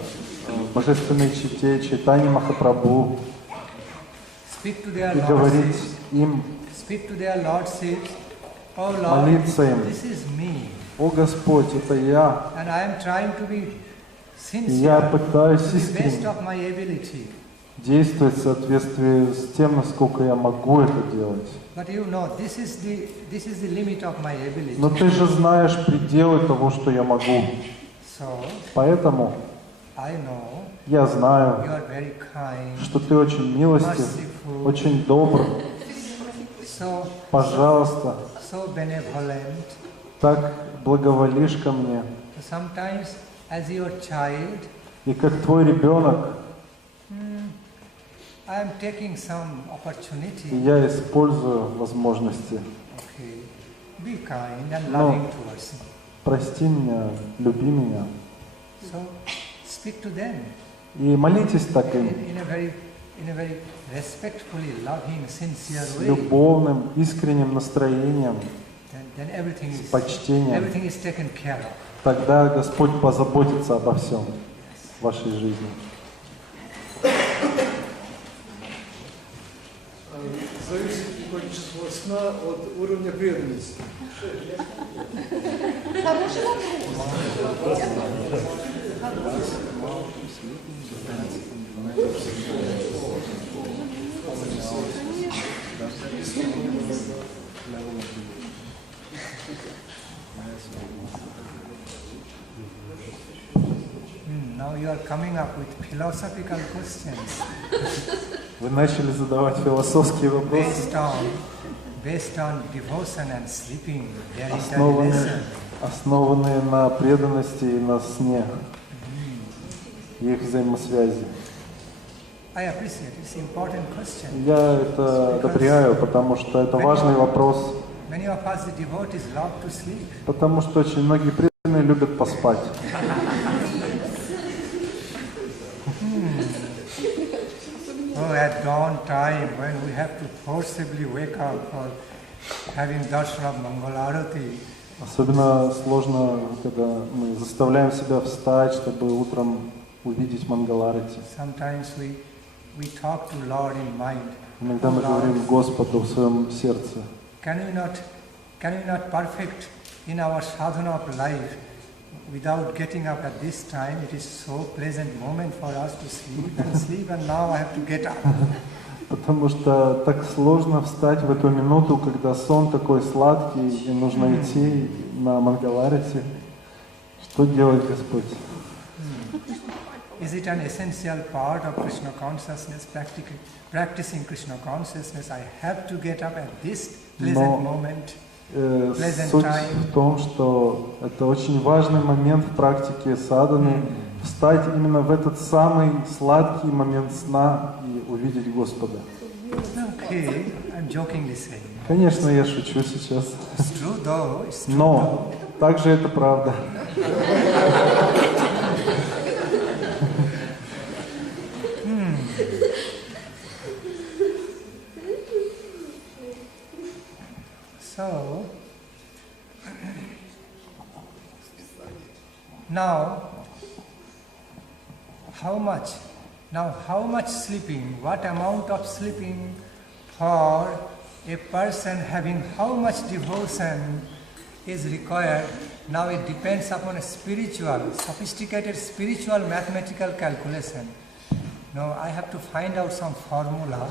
Божественной Чите, Чайтанье Махапрабху, Speak to their и говорить lordships. им, Speak to their lordships. Oh Lord, молиться им: this is me. «О Господь, это я, And I am trying to be и я sincere пытаюсь to the best искренне of my ability. действовать в соответствии с тем, насколько я могу это делать». But you know, this is the limit of my ability. Но ты же знаешь пределы того, что я могу. So, Поэтому I know я you знаю, are very kind, что ты очень милостив, merciful, очень добр. so Пожалуйста, benevolent. так благоволишь ко мне. So sometimes, as your child, И как твой ребенок, I am taking some opportunity. я использую возможности. Okay, be kind and No. loving towards me. Прости меня, люби меня. So speak to them И молитесь так им, in a very respectfully, loving, sincere с way. любовным, искренним настроением, Then everything с почтением. is taken care of. Тогда Господь позаботится обо всем в вашей жизни. сна от уровня преданности? Хороший вопрос. Now you are coming up with philosophical questions. Вы начали задавать философские вопросы, based on devotion and sleeping, their interrelation. основанные на преданности и на сне, и их взаимосвязи. I appreciate it's an important question. Я это одобряю, потому что это важный вопрос. Many of us, the devotees, love to sleep. Потому что очень многие преданные любят поспать. Oh, at dawn time, when we have to forcibly wake up for having darshan of Mangalarati. Особенно сложно, когда мы заставляем себя встать, чтобы утром увидеть Мангаларати. Sometimes we talk to Lord in mind. Иногда мы говорим Господу в своем сердце. Can we not perfect in our sadhana of life without getting up at this time? It is so pleasant moment for us to sleep, and now I have to get up. Потому что так сложно встать в эту минуту, когда сон такой сладкий, и нужно идти на Мангаларати. Что делать, Господь? Is it an essential part of Krishna consciousness, practicing Krishna consciousness? I have to get up at this pleasant moment, pleasant суть time. в том, что это очень важный момент в практике садханы, встать именно в этот самый сладкий момент сна и увидеть Господа. Okay, I'm jokingly saying. Конечно, я шучу сейчас. It's true though. It's true Но также это правда. So now how much sleeping, what amount of sleeping for a person having how much devotion is required? Now it depends upon a sophisticated spiritual mathematical calculation. No, I have to find out some formula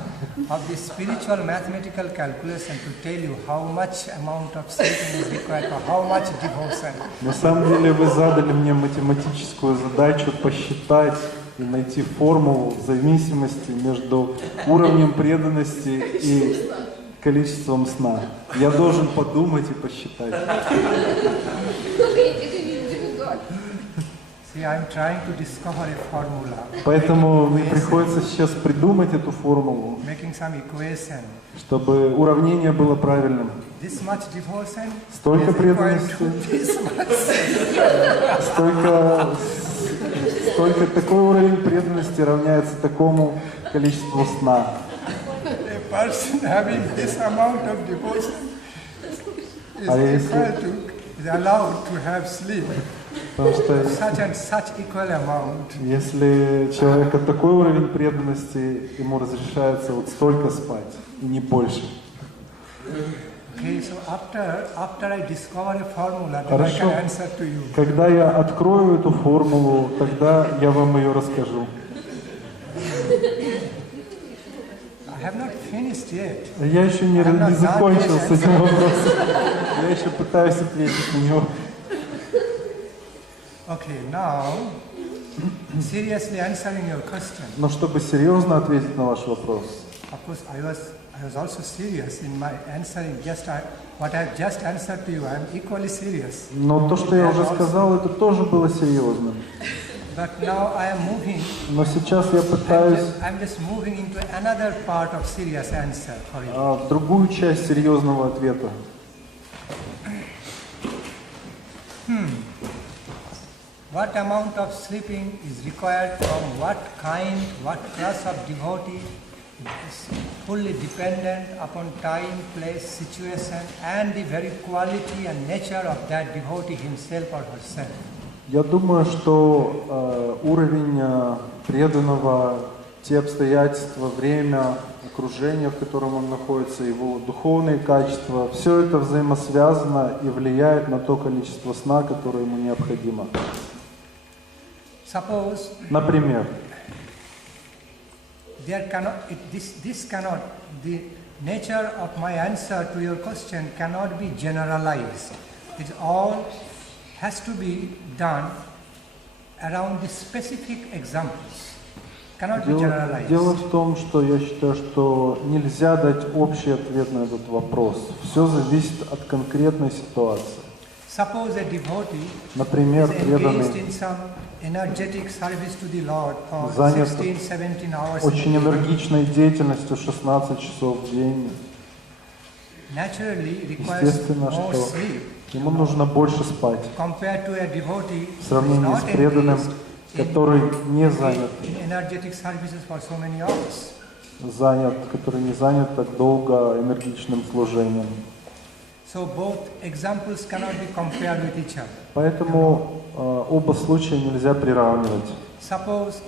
of the spiritual mathematical calculation to tell you how much amount of sleeping is required for how much devotion. На самом деле вы задали мне математическую задачу посчитать и найти формулу зависимости между уровнем преданности и количеством сна. Я должен подумать и посчитать. See, I'm trying to discover a formula. Поэтому мне приходится сейчас придумать эту формулу, Making some equation. чтобы уравнение было правильным. This much devotion Столько is required преданности, to this much. столько такой уровень преданности равняется такому количеству сна. A person having this amount of devotion is allowed to have sleep. Потому что Such and such equal amount. если человека такой уровень преданности, ему разрешается вот столько спать, и не больше. Okay, so after I discover a formula, then I can answer to you. Когда я открою эту формулу, тогда я вам ее расскажу. I have not finished yet. Я еще не закончил с этим вопросом. Я еще пытаюсь ответить на него. Okay, now, seriously answering your question. Но чтобы серьезно ответить на ваш вопрос, Of course, I was also serious in my answering. What I just answered to you, I am equally serious. но то, что я уже сказал, это тоже было серьезным. But now I am moving. Но сейчас я пытаюсь I'm just moving into another part of serious answer for you. в другую часть серьезного ответа. What amount of sleeping is required from what class of devotee is fully dependent upon time, place, situation and the very quality and nature of that devotee himself or herself. Я думаю, что уровень преданного, те обстоятельства, время, окружение, в котором он находится, его духовные качества, все это взаимосвязано и влияет на то количество сна, которое ему необходимо. Suppose, например, the nature of my answer to your question cannot be generalized. It all has to be done around the specific examples. Cannot be generalized. Дело в том, что я считаю, что нельзя дать общий ответ на этот вопрос. Все зависит от конкретной ситуации. Suppose a devotee например, is engaged in some energetic service to the Lord for 16-17 hours. Очень энергичной деятельностью 16 часов в день. Naturally requires Естественно, more что sleep. ему нужно больше спать. Compared to a devotee в сравнении с преданным, который не занят, который не занят так долго энергичным служением. So both examples cannot be compared with each other. Поэтому оба случая нельзя приравнивать. Suppose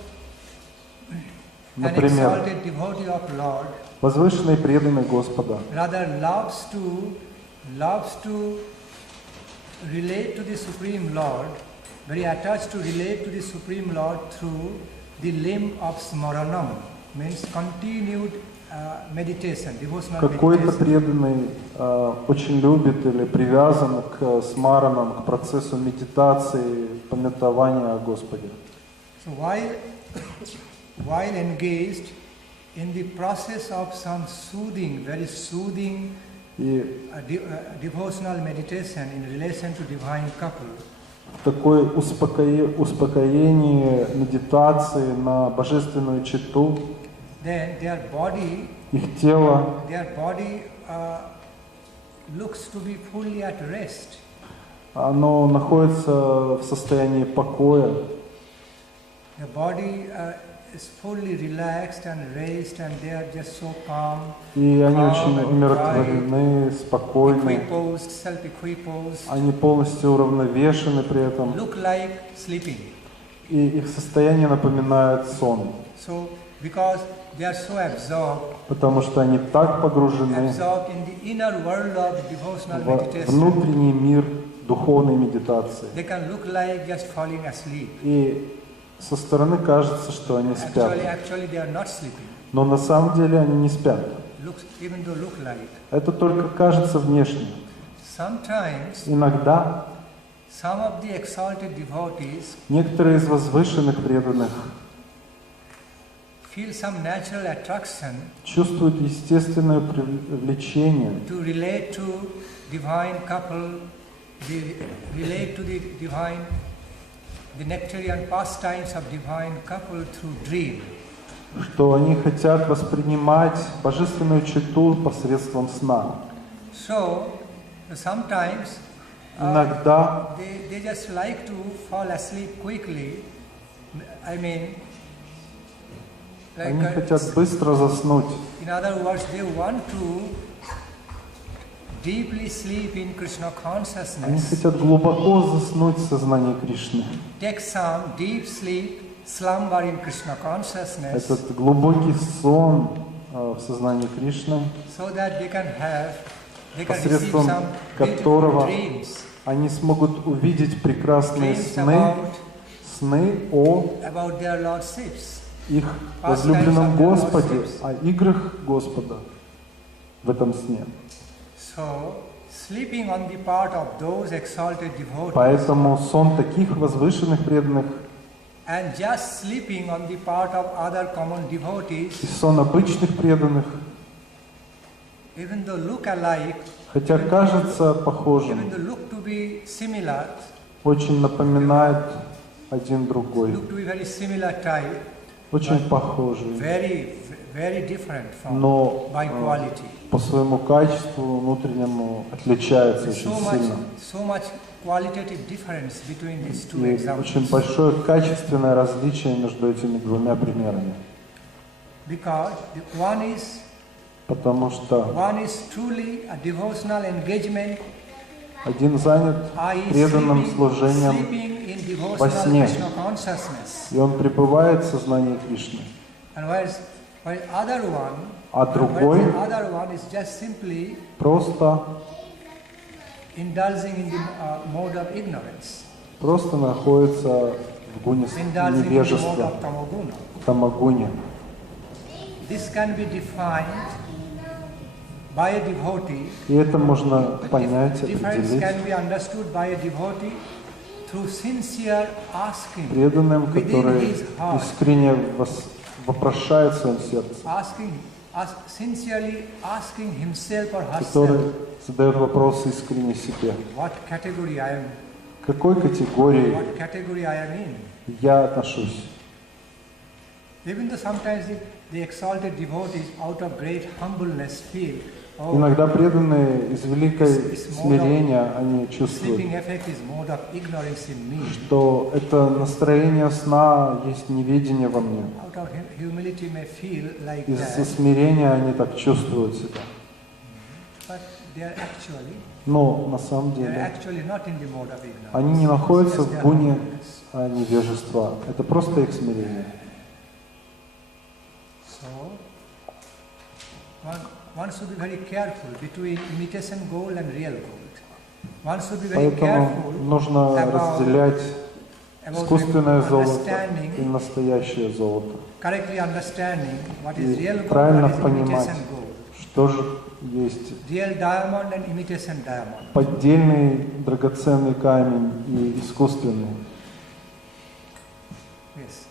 например, an exalted devotee of Lord возвышенный преданный Господа rather loves to relate to the Supreme Lord, very attached to relate to the Supreme Lord through the limb of smaranam, means continued meditation, devotional какой-то meditation. преданный очень любит или привязан к смаранам, к процессу медитации, памятования о Господе. So while engaged in the process of some soothing, very soothing devotional meditation in relation to divine couple, такое успокоение медитации на божественную чету, then their body looks to be fully at rest. Оно находится в состоянии покоя. The body is fully relaxed and raised, and they are just so calm. И они очень умиротворены, спокойны. Self-equiposed. Они полностью уравновешены при этом. Look like sleeping. И их состояние напоминает сон. So, because they are so absorbed, потому что они так погружены in the inner world of devotional в meditation, внутренний мир духовной медитации. They can look like just falling asleep. И со стороны кажется, что они спят. Actually they are not sleeping. Но на самом деле они не спят. Even though look like. Это только кажется внешне. Sometimes, иногда some of the exalted devotees некоторые из возвышенных преданных feel some natural attraction чувствуют естественное привлечение to relate to divine couple, relate to the divine, the nectarian pastimes of divine couple through dream. Что они хотят воспринимать божественную чету посредством сна. So sometimes иногда they just like to fall asleep quickly. I mean, like, они хотят быстро заснуть. In other words, they want to deeply sleep in Krishna consciousness. Они хотят глубоко заснуть в сознании Кришны. Take some deep sleep, slumber in Krishna consciousness. Этот глубокий сон в сознании Кришны, so that they can посредством которого они смогут увидеть прекрасные сны о их возлюбленном Господе, о играх Господа в этом сне. Поэтому сон таких возвышенных преданных and just sleeping on the part of other common devotees, и сон обычных преданных, even though look alike, хотя кажется похожим, even though look to be similar, очень напоминает один другой, look to be very similar type, очень похожий, very different from но by quality. По своему качеству внутреннему отличается очень сильно. So much qualitative difference between these two И examples. очень большое качественное различие между этими двумя примерами. Because one is, потому что one is truly a devotional engagement, один занят преданным служением во сне, и он пребывает в сознании Кришны. And while other one А другой other one is just simply просто indulging in the mode of ignorance, находится в гуне indulging in the mode невежества, of tamoguna. тамагуне. This can be defined by a devotee. И это можно понять, Difference определить can be understood by a devotee through sincere asking преданным, within который his heart, искренне вопрошает в своем сердце, sincerely asking himself or который herself, задает вопрос искренне себе. what category I am, К какой категории what category I am in. я отношусь? Even though sometimes the exalted devotees out of great humbleness feel, oh, Иногда преданные из великой смирения, они чувствуют, sleeping effect is mode of ignorance in me. что это настроение сна есть неведение во мне. Out of humility may feel like Из-за that, смирения они так чувствуют себя. but they are actually Но на самом they are деле actually not in the mode of ignorance. они не находятся Just в their гуне humbleness. невежества. Это просто их смирение. So one should be very careful between imitation gold and real gold. One should be very Поэтому careful нужно about разделять искусственное золото understanding, и настоящее золото. correctly understanding what is И real gold, правильно what is понимать, imitation gold. что же есть Real diamond and imitation diamond. поддельный драгоценный камень и искусственный. Yes.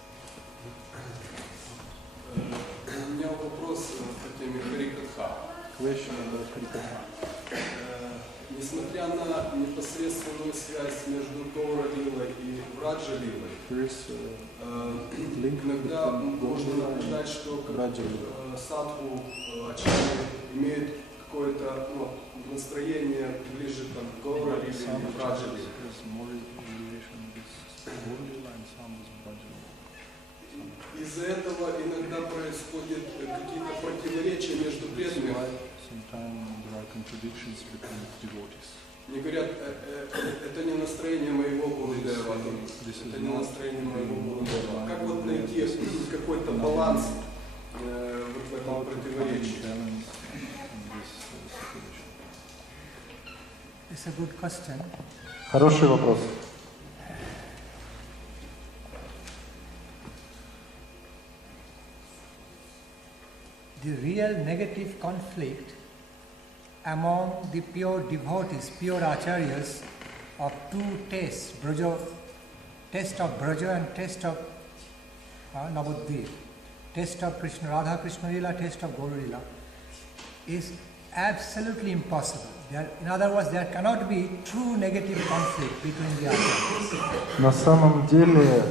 У меня вопрос по теме харикатха. Несмотря на непосредственную связь между Гаура Лилой и Враджа Лилой, иногда можно наблюдать, что садху ачарья имеет какое-то настроение ближе к Гаура Лиле или Враджа Лиле. Из-за этого иногда происходят какие-то противоречия между преданными. Мне говорят, это не настроение моего Гурудева, это не настроение моего Гурудева. Как вот найти какой-то баланс вот в этом противоречии? It's a good question. Хороший вопрос. The real negative conflict among the pure devotees, pure acharyas of two tastes, taste of Braja and taste of Navadvip, taste of Krishna, Radha Krishna Lila, taste of Gaura Lila, is absolutely impossible. In other words, there cannot be true negative conflict between the acharyas. На самом деле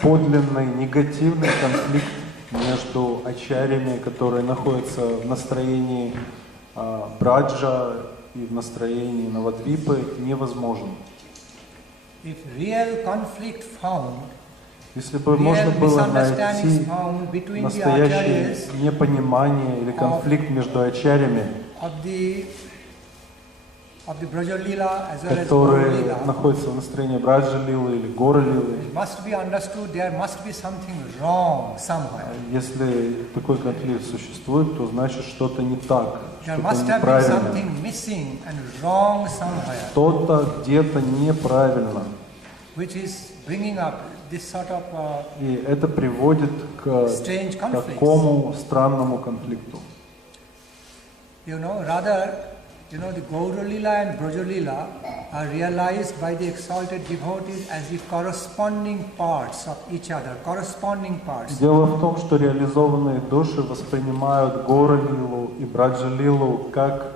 подлинный негативный конфликт между ачарьями, которые находятся в настроении браджа и в настроении Навадвипы, невозможен. If real conflict found, если бы можно было найти настоящее непонимание или конфликт между ачарьями, которые находятся в настроении браджа лилы или гора лилы, если такой конфликт существует, то значит что-то не так, что-то неправильно. Что-то где-то неправильно. И это приводит к такому странному конфликту. The Gaura Lila and Braja Lila are realized by the exalted devotees as the corresponding parts of each other, corresponding parts. Дело в том, что реализованные души воспринимают Гаура Лилу и Браджа Лилу как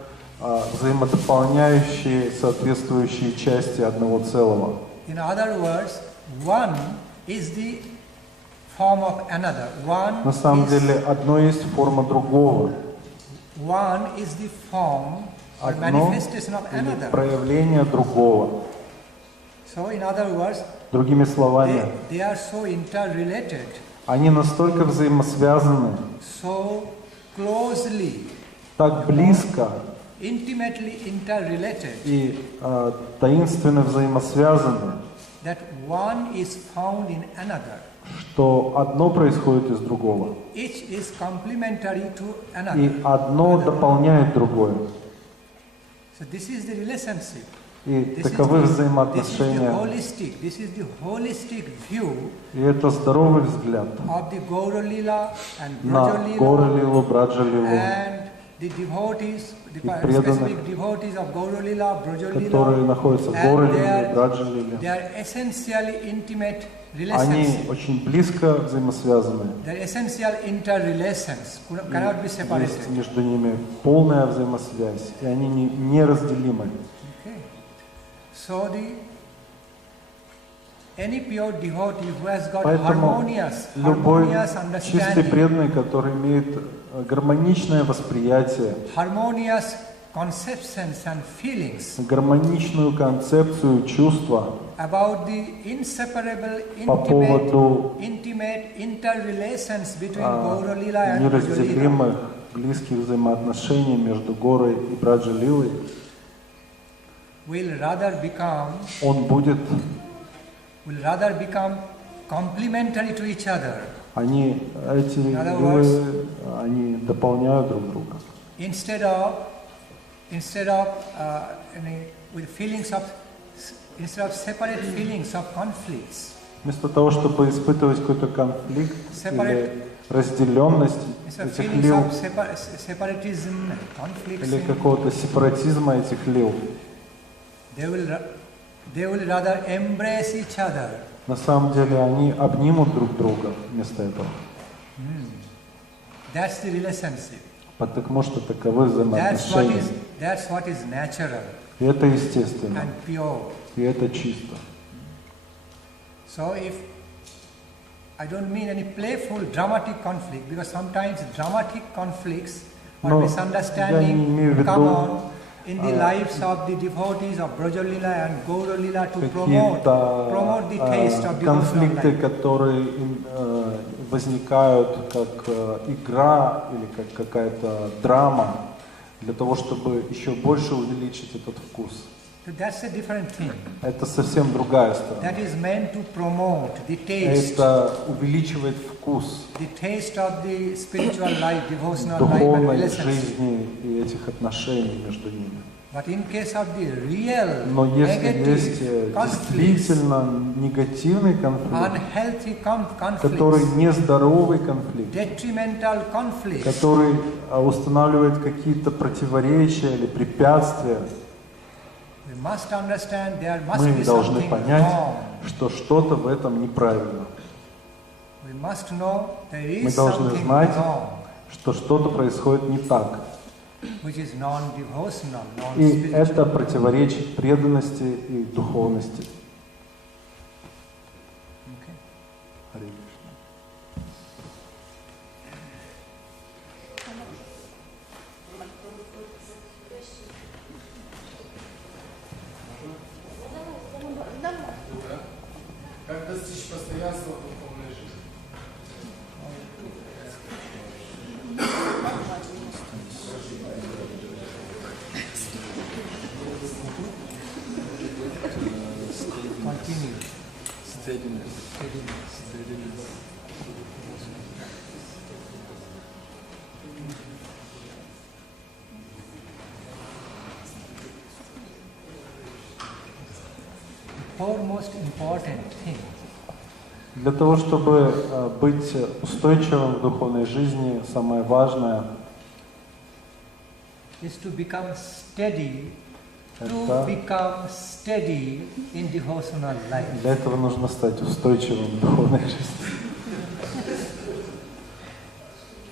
взаимодополняющие, соответствующие части одного целого. In other words, one is the form of another. На самом деле, одно есть форма другого. One is the form or manifestation of another. Проявление другого. So, in other words, другими словами, they are so interrelated, они настолько взаимосвязаны, so closely, так близко, intimately interrelated, и таинственно взаимосвязаны, that one is found in another. то одно происходит из другого. Each is complementary to another. И одно дополняет другое. So this is the relationship. И таковы взаимоотношения. This is the holistic view И это здоровый взгляд of the Gaura Lila and на Гора-лилу, Браджа-лилу and the devotees, the преданных, specific devotees of Gaura Lila, Braja которые Lila, находятся в Гора-лиле, Браджа-лиле. they are essentially intimate Они relations. очень близко взаимосвязаны. They are essential interrelations, cannot be Есть separated. между ними полная взаимосвязь, и они неразделимы. So any pure devotee who has got Поэтому любой harmonious чистый understanding, преданный, который имеет гармоничное восприятие, harmonious conceptions and feelings гармоничную концепцию чувства about the inseparable, по поводу intimate interrelations between Gaura Lila and Braja Lila, неразделимых близких взаимоотношений между Горой и Браджа-лилой, will rather become complementary to each other. эти лилы, они дополняют друг друга. Instead of separate feelings of conflicts, Вместо того, чтобы испытывать какой-то конфликт или разделенность этих лил, separatism, conflicts, или какого-то сепаратизма этих лил, they will rather embrace each other. на самом деле они обнимут друг друга вместо этого. That's the relationship. Потому что таковы взаимоотношения. That's what is natural И это естественно. and pure. И это чисто. So if I don't mean any playful, dramatic conflict, because sometimes dramatic conflicts or misunderstanding come on in the lives of the devotees of Braja Lila and Gaura Lila to promote the taste of devotional конфликты, life. которые возникают как игра или как какая-то драма для того, чтобы еще больше увеличить этот вкус. So that's a different thing. Это совсем другая сторона. That is meant to promote the taste. Это увеличивает вкус The taste of the spiritual life, devotional life and духовной relationship. жизни и этих отношений между ними. But in case of the real Но если есть negative conflicts, действительно негативный конфликт, unhealthy который conflicts, нездоровый конфликт, detrimental conflicts, который устанавливает какие-то противоречия или препятствия, we must understand there must мы be должны something понять, wrong. что что-то в этом неправильно. We must know there Мы is должны something знать, wrong, что что-то происходит не так. which is non-devotional, И non-spiritual. это противоречит преданности и духовности. Okay. Харе Кришна. Как достичь постоянства в духовной жизни? Continue. Steadiness. The foremost important thing Для того, чтобы быть устойчивым в духовной жизни, самое важное is to become steady, Это- to become steady in devotional life. для этого нужно стать устойчивым в духовной жизни.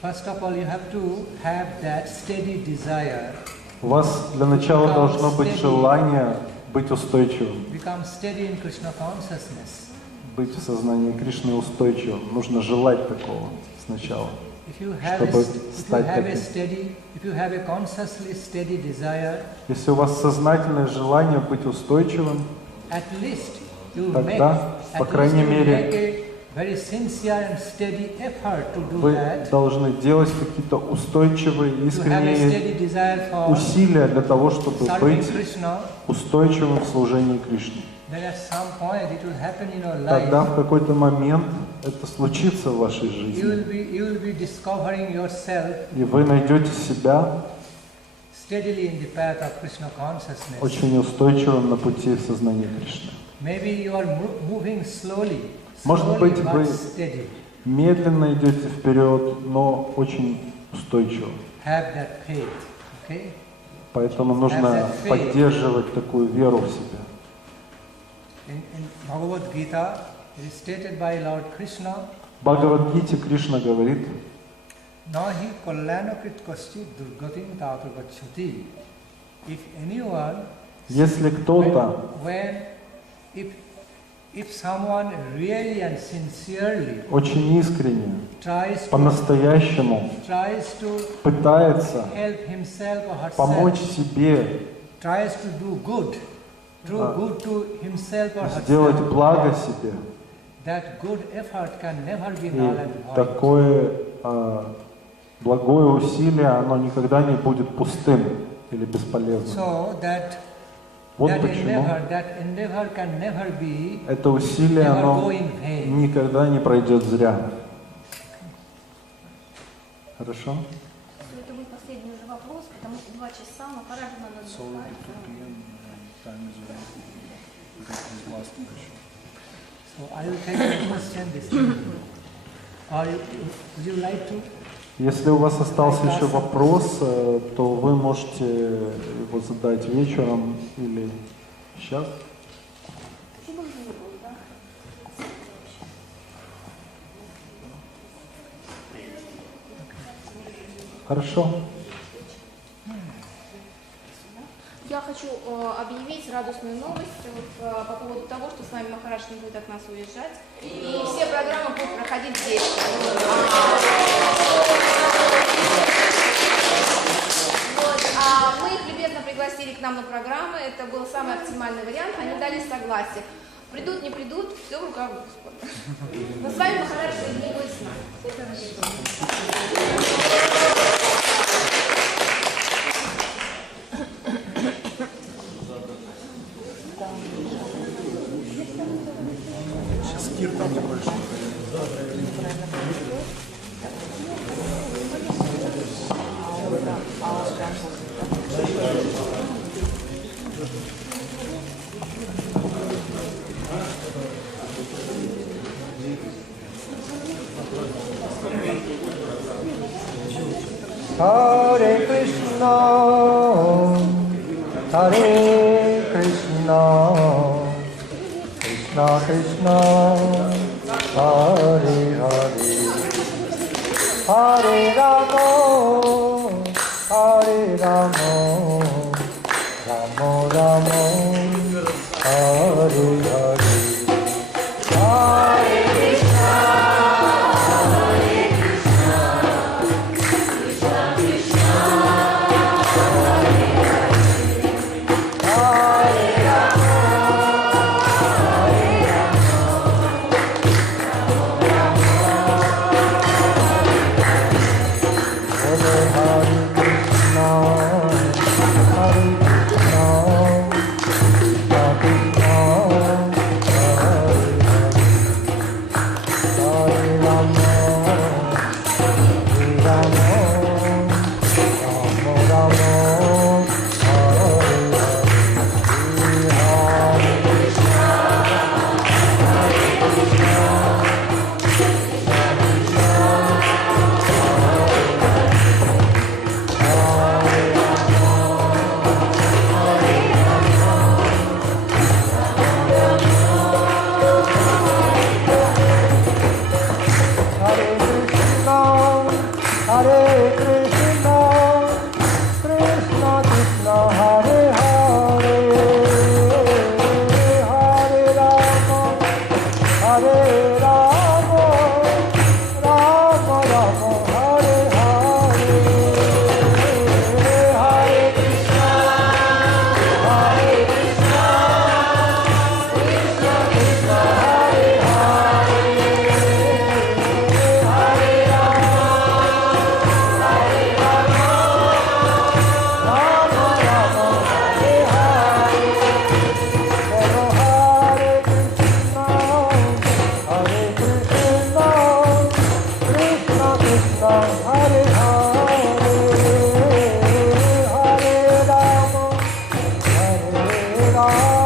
First of all, you have to have that steady desire, У вас для начала должно быть желание быть устойчивым, become steady in Krishna consciousness. быть в сознании Кришны устойчивым. Нужно желать такого сначала. If you have Чтобы a таким. steady, if you have a consciously steady desire, Если у вас сознательное желание быть устойчивым, at least you Тогда, по крайней мере, make a very sincere and steady effort to do вы that. должны делать какие-то устойчивые, To have a искренние steady desire for усилия для того, чтобы serving быть Krishna, устойчивым в служении Кришне. then at some point it will happen in your life. Тогда в какой-то момент это случится в вашей You жизни. will be discovering yourself И вы найдете себя steadily in the path of Krishna consciousness. очень устойчивым на пути сознания Кришны. Maybe you are moving slowly, Может быть, but вы steady. медленно идете вперед, но очень устойчиво. Have that faith, okay? Поэтому нужно поддерживать такую веру в себя. In Bhagavad Gita, it is stated by Lord Krishna, В Бхагавад-гите Кришна говорит: Nahi kalyanakrit kaschit durgatim tatra gacchati. If anyone, если кто-то if someone really and sincerely очень искренне, tries по-настоящему to пытается help himself or herself, помочь себе, tries to do good to himself or сделать herself, благо себе, that good effort can never be null and и void. такое благое усилие, оно никогда не будет пустым или бесполезным. So that Вот почему endeavor can never be, это усилие, never оно go in vain. никогда не пройдет зря. Хорошо? Это был последний уже вопрос, потому что 2 часа, но пора же надо отдыхать. So I will take a question this evening. Or would you like to? Если у вас остался еще вопрос, то вы можете его задать вечером или сейчас. Хорошо. Я хочу объявить радостную новость по поводу того, что с вами Махарадж не будет от нас уезжать. И все программы будут проходить здесь. Мы их любезно пригласили к нам на программы. Это был самый оптимальный вариант. Они дали согласие. Придут, не придут, все в руках Господа. Но с вами Махарадж не будет с нами. Кир там небольшой. Hare Krishna, Hare Krishna, Krishna Krishna, Hare Hare, Hare Rama, Hare Rama, Rama Rama, Hare Hare, Hare Krishna, Hare Krishna, Krishna Krishna, Hare Hare, Hare Rama, Hare Rama, Rama Rama, Hare Hare. Hare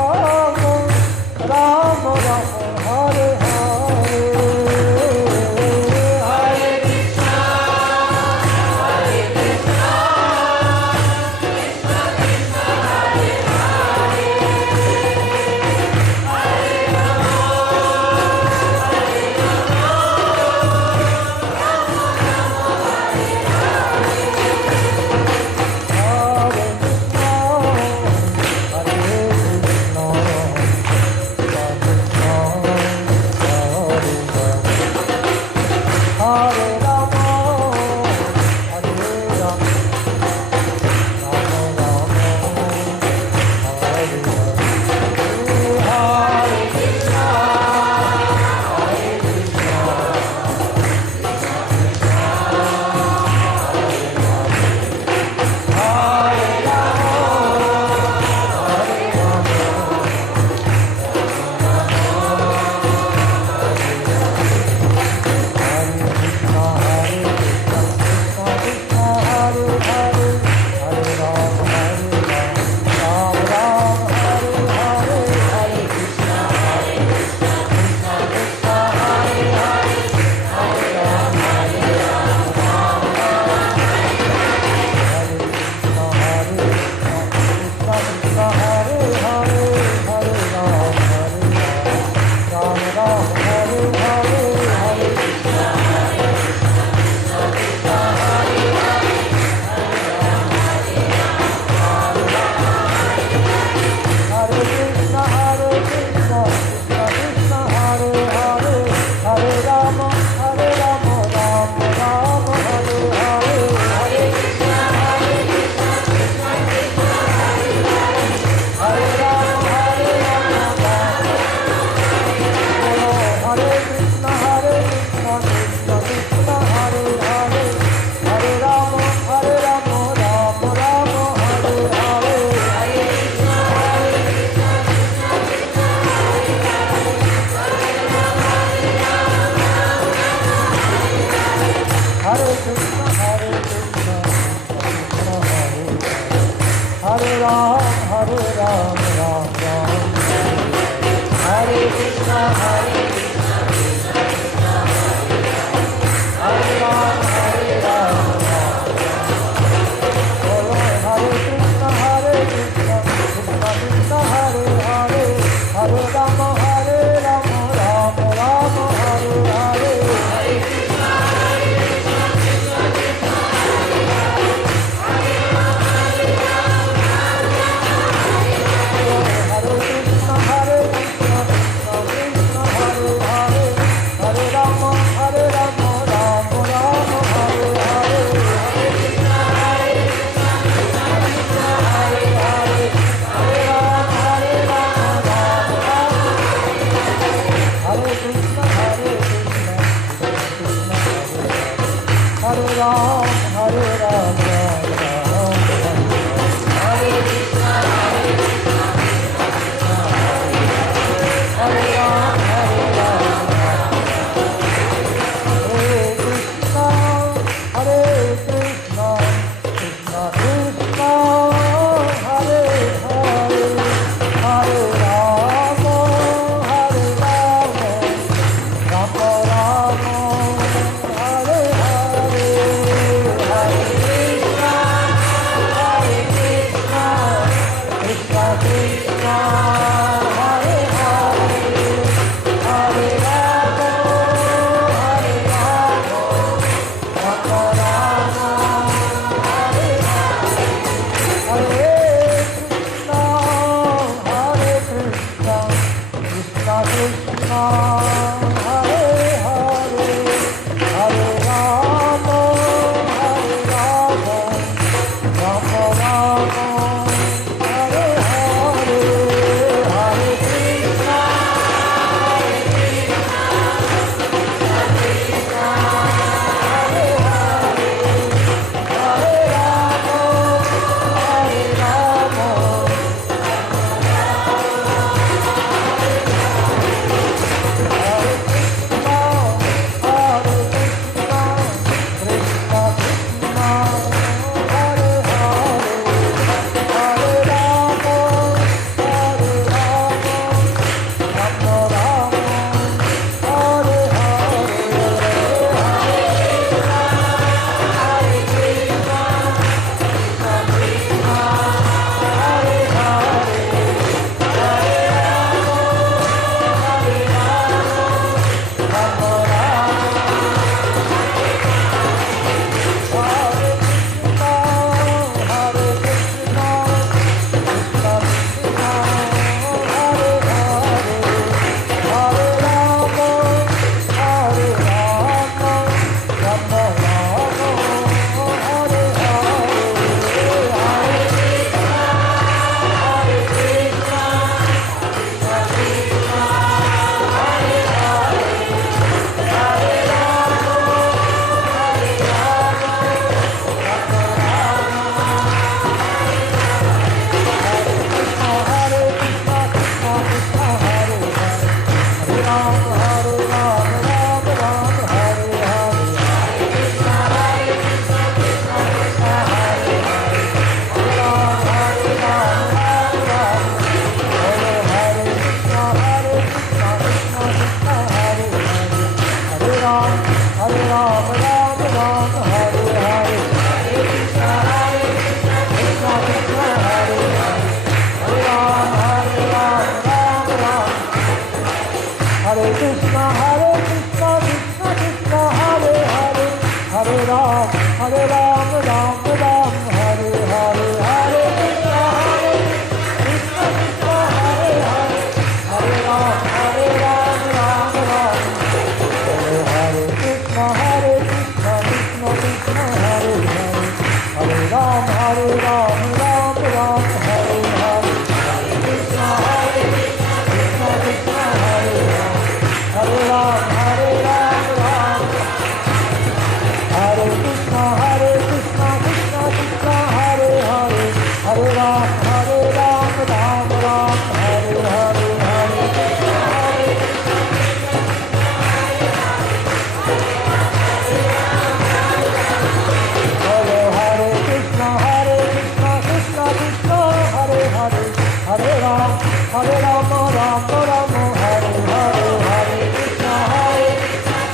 Hare Rama Rama Rama Hare Hare Hare Krishna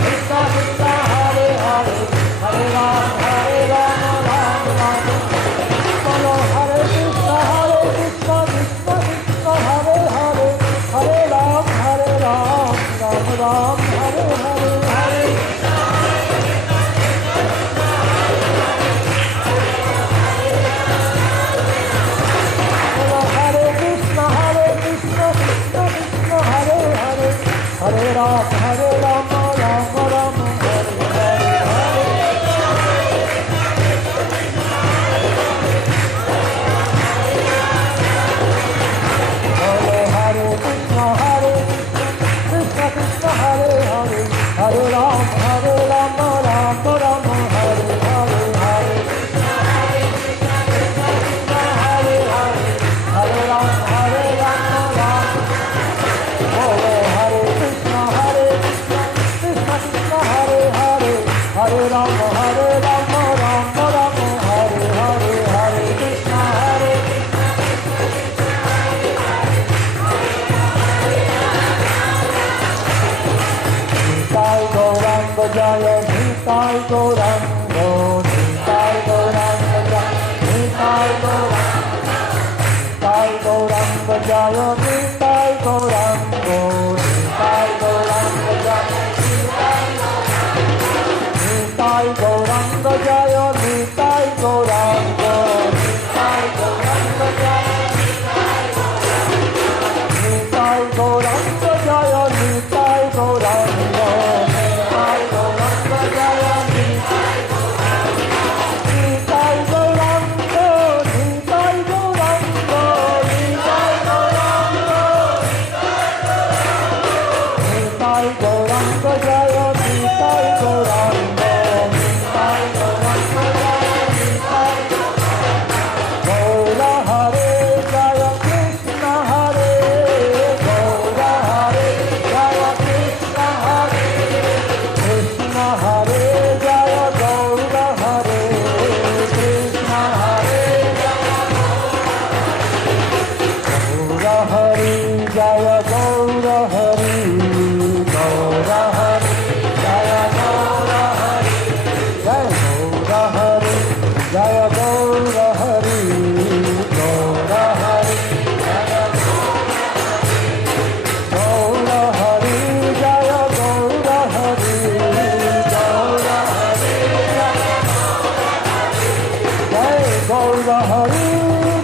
Krishna Krishna Hare Hare Hare Rama Rama Rama Bolo Hare Krishna Krishna Krishna Hare Hare Hare Rama Rama Rama Hare Hare Hare Hare Rama Rama Rama Hare Hare Hare Hare Krishna Krishna Krishna Hare Hare Hare Rama Rama Rama Hare Hare Hare Krishna Krishna Hare Hare Hare Rama Rama Hare Krishna Krishna Krishna Hare Hare Hare Rama Rama Rama Hare Hare Hare Krishna Nitai Gauranga Jaya Nitai Gauranga Nitai Gauranga Jaya Nitai Gauranga Jaya Nitai Gauranga Nitai Gauranga Jaya Nitai Gauranga Jaya Nitai Gauranga Nitai Gauranga Jaya Nitai Gauranga Jaya Nitai Gauranga Nitai Gauranga Jaya Nitai Gauranga Nitai Gauranga Nitai Gauranga Jaya Nitai Gauranga Nitai Gauranga Jaya Nitai Gaura Hare Jaya Krishna Hare Gaura Hare Jaya Krishna Hare Krishna Hare Jaya Gaura Hare Krishna Hare Gaura Hare Jaya Gaura Hare Gaura Hare Jaya Gaura Hare Jaya Gaura Hare Gaura Hare Gaura Hare Jaya Gaura Hare Gaura Hare Jaya Gaura Hare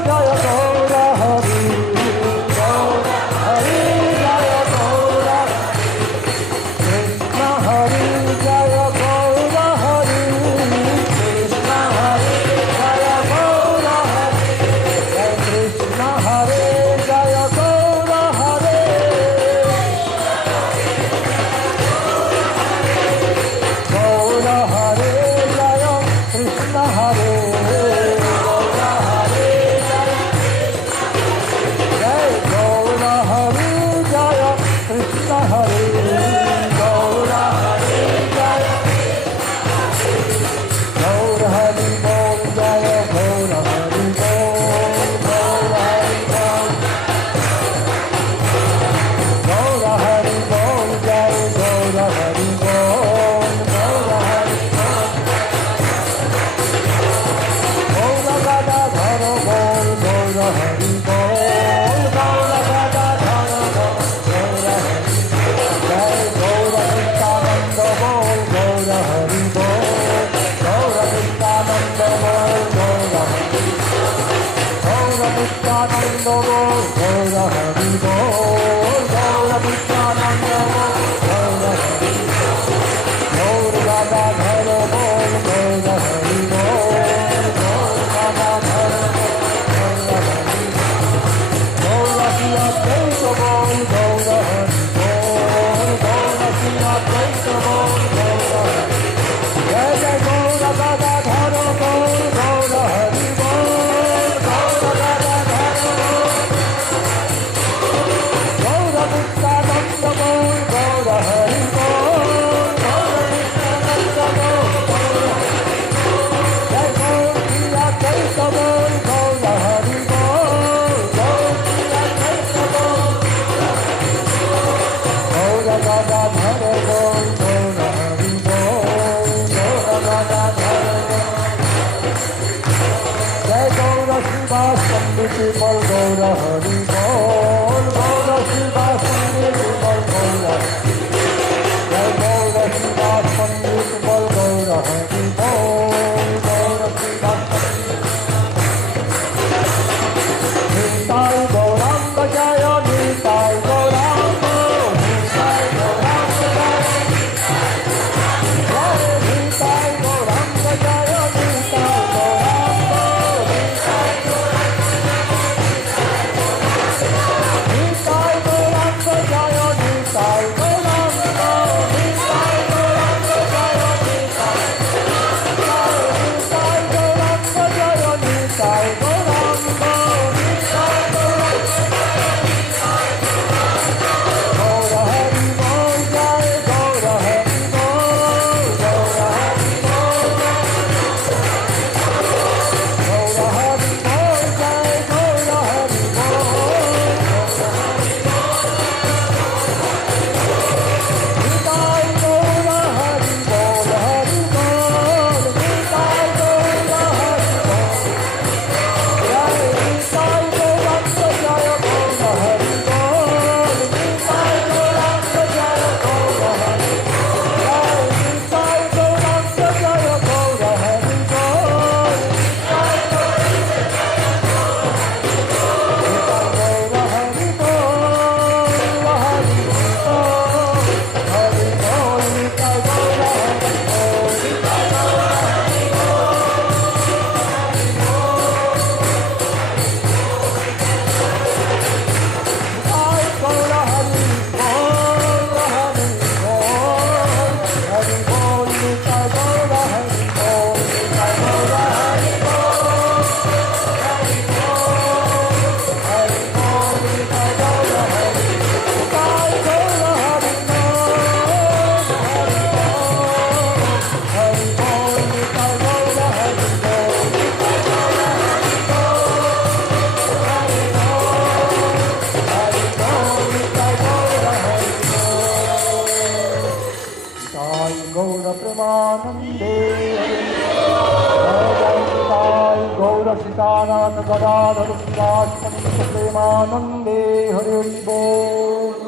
Jaya Gaura Hare Gaura Hare Jaya Gaura Krishna Hare Jaya Gaura Hare Krishna Hare Jaya Gaura Hare Krishna Hare Jaya Gaura Hare Gaura Hare Jaya Krishna Hare Gaura Hare Jaya Gaura Hare Jaya Krishna Hare Gaura Hare Jaya Gaura Hari Bol Jaya Gaura Hari Bol Gaura Hari Bol Gaura Hari Bol Jaya Gaura Hari Bol Gaura Hari Bol Gaura Gada Dhara Bol Gaura Hari Bol Gaura Gada Dhara Bol Gaura Hari Jai Gaura Nityananda Bol Gaura Hari Bol Gaura Nityananda Bol Gaura Hari Gaura Nityananda Bol Gaura Hari Bol Gaura Nityananda Bol Gaura Hari Gaura Gada Dhara Bol Gaura Hari Bol Gaura Gada Dhara Bol Gaura Hari Gaura Siya Deita Bol Gaura Hari Bol Gaura Siya Deita Bol Gaura Hari Jai Jai Gaura Gada Dhara Bol Gaura Hari Bol Gaura Gada Dhara Bol Premanande Jai Gaura Sitanath Gadadhar Sivashananda Premanande Hari Hari Bol.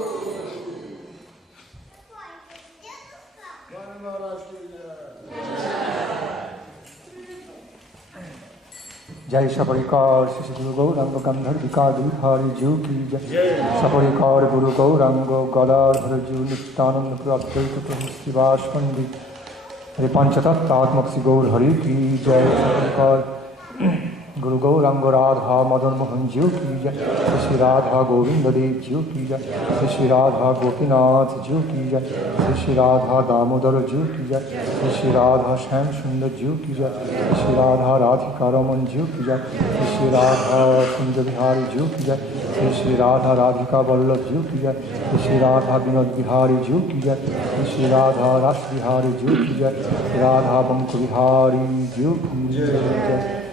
जय सपरिकार श्री गुरु गौरांग गंधर्विका गिरिधारी जीव की जय सपरिकार गुरु गौरांग गदाधर जीव नित्यानंद प्रद्वैत प्रभु शिवास पंडित हरे पंचतत्वात्मक श्री गौर हरि की जय सपरिकार गुरु गौरांग राधा मदन मोहन जीव की जय श्री राधा गोविंद देव जीव की जय श्री राधा गोपीनाथ जीव की जय श्री राधा दामोदर जीव की जय श्री राधा श्याम सुंदर जीव की जय श्री राधा राधिका रमन जीव की जय श्री राधा कुंज बिहारी जीव की जय श्री राधा राधिका वल्लभ जीव की जय श्री राधा विनोद बिहारी जीव की जय श्री राधा रास बिहारी जीव की जय राधा बंक बिहारी जीव की जय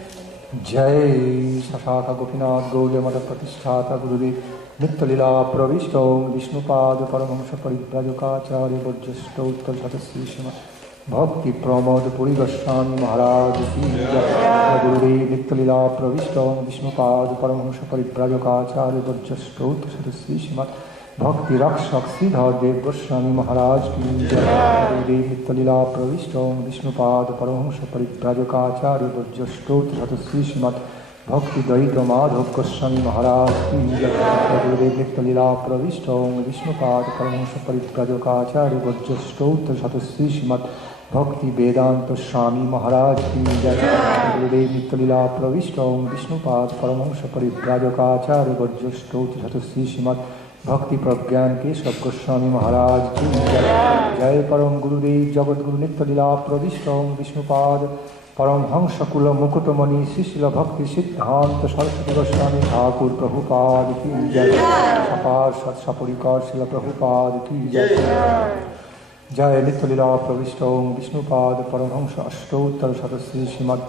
जय सशाखा गोपीनाथ गौर मठ प्रतिष्ठाता गुरुदेव नित्य लीला प्रविष्टो विष्णुपाद परमहंस परिव्राजकाचार्य वर्जष्टोत्तर शतश्री श्रीमद् भक्ति प्रमोद पुरी गोस्वामी महाराज की जय गुरुदेव नित्य लीला प्रविष्टो विष्णुपाद परमहंस परिव्राजकाचार्य वर्जष्टोत्तर शतश्री श्रीमद् भक्ति रक्षक श्रीधर देव गोस्वामी महाराज की जय गुरुदेव नित्य लीला प्रविष्टो विष्णुपाद परमहंस परिव्राजकाचार्य वर्जष्टोत्तर शतश्री श्रीमद् भक्ति द्वैत माधव गोस्वामी महाराज की जय गुरुदेव नित्य लीला प्रविष्टो विष्णुपाद परमहंस परिव्राजकाचार्य वर्जष्टोत्तर शतश्री श्रीमद् भक्ति वेदांत स्वामी महाराज की जय गुरुदेव नित्य लीला प्रविष्टो विष्णुपाद परमहंस परिव्राजकाचार्य वर्जष्टोत्तर शतश्री श्रीमद् भक्ति प्रज्ञान केशव गोस्वामी महाराज की जय जय परम गुरुदेव जगत गुरु नित्य लीला प्रविष्टो विष्णुपाद परमहंस कुल मुकुटमणि शिशिल भक्ति सिद्धांत सरस्वती गोस्वामी ठाकुर प्रभुपाद की जय सपार सत सपरिकार शिल प्रभुपाद की जय जय नित्य लीला प्रविष्टो विष्णुपाद परमहंस अष्टोत्तर शतश्री श्रीमद्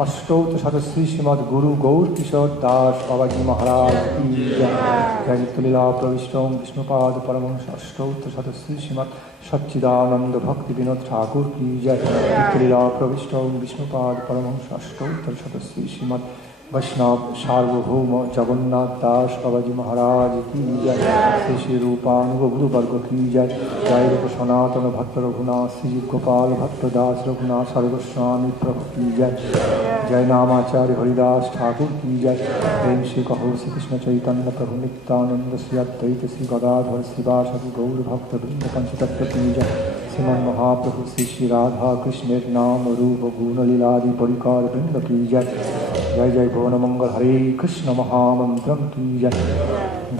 अष्टोत्तर शतश्री श्रीमद् गुरु गौर किशोर दास बाबाजी महाराज की जय जय नित्य लीला प्रविष्टो विष्णुपाद परमहंस अष्टोत्तर शतश्री श्रीमद् सच्चिदानंद भक्ति विनोद ठाकुर की जय नित्य लीला प्रविष्टो विष्णुपाद परमहंस अष्टोत्तर शतश्री श्रीमद् वैष्णव सार्वभौम जगन्नाथ दास बाबाजी महाराज की जय श्री श्री रूपानुग गुरु वर्ग की जय जय रूप सनातन भक्त रघुनाथ श्री गोपाल भक्त दास रघुनाथ सर्वस्वामी प्रभु की जय जय नामाचार्य हरिदास ठाकुर की जय प्रेम श्री कहो श्री कृष्ण चैतन्य प्रभु नित्यानंद श्री अद्वैत श्री गदाधर श्रीवासदि गौर भक्त वृंद पंचतत्व की जय श्रीमन महाप्रभु श्री श्री राधा कृष्ण नाम रूप गुण लीलादि परिकार वृंद की जय जय जय भुवन मंगल हरे कृष्ण महामंत्र की जय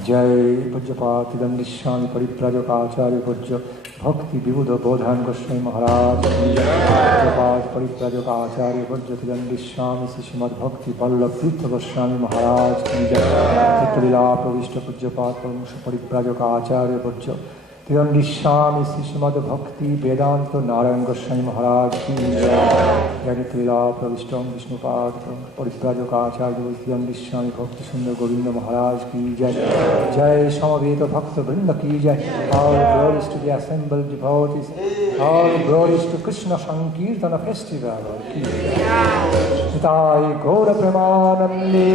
जय पूज्यपाद दंडिस्वामी परिव्राजकाचार्य पूज्य भक्ति विबुध बोधान गोस्वामी महाराज की जय पूज्यपाद परिव्राजकाचार्य पूज्य दंडिस्वामी श्रीमद् भक्ति वल्लभ तीर्थ गोस्वामी महाराज की जय नित्य लीला प्रविष्ट पूज्यपाद परमहंस परिव्राजकाचार्य पूज्य त्रिदंडिस्वामी श्रीमद् भक्ति वेदांत नारायण गोस्वामी महाराज की जय जय नित्य लीला प्रविष्ट विष्णुपाद परिव्राजकाचार्य त्रिदंडिस्वामी भक्ति सुंदर गोविंद महाराज की जय जय समवेत भक्त वृंद की जय all glories to the assembled devotees all glories to Krishna Sankirtana festival की जय गौर प्रेमानंदे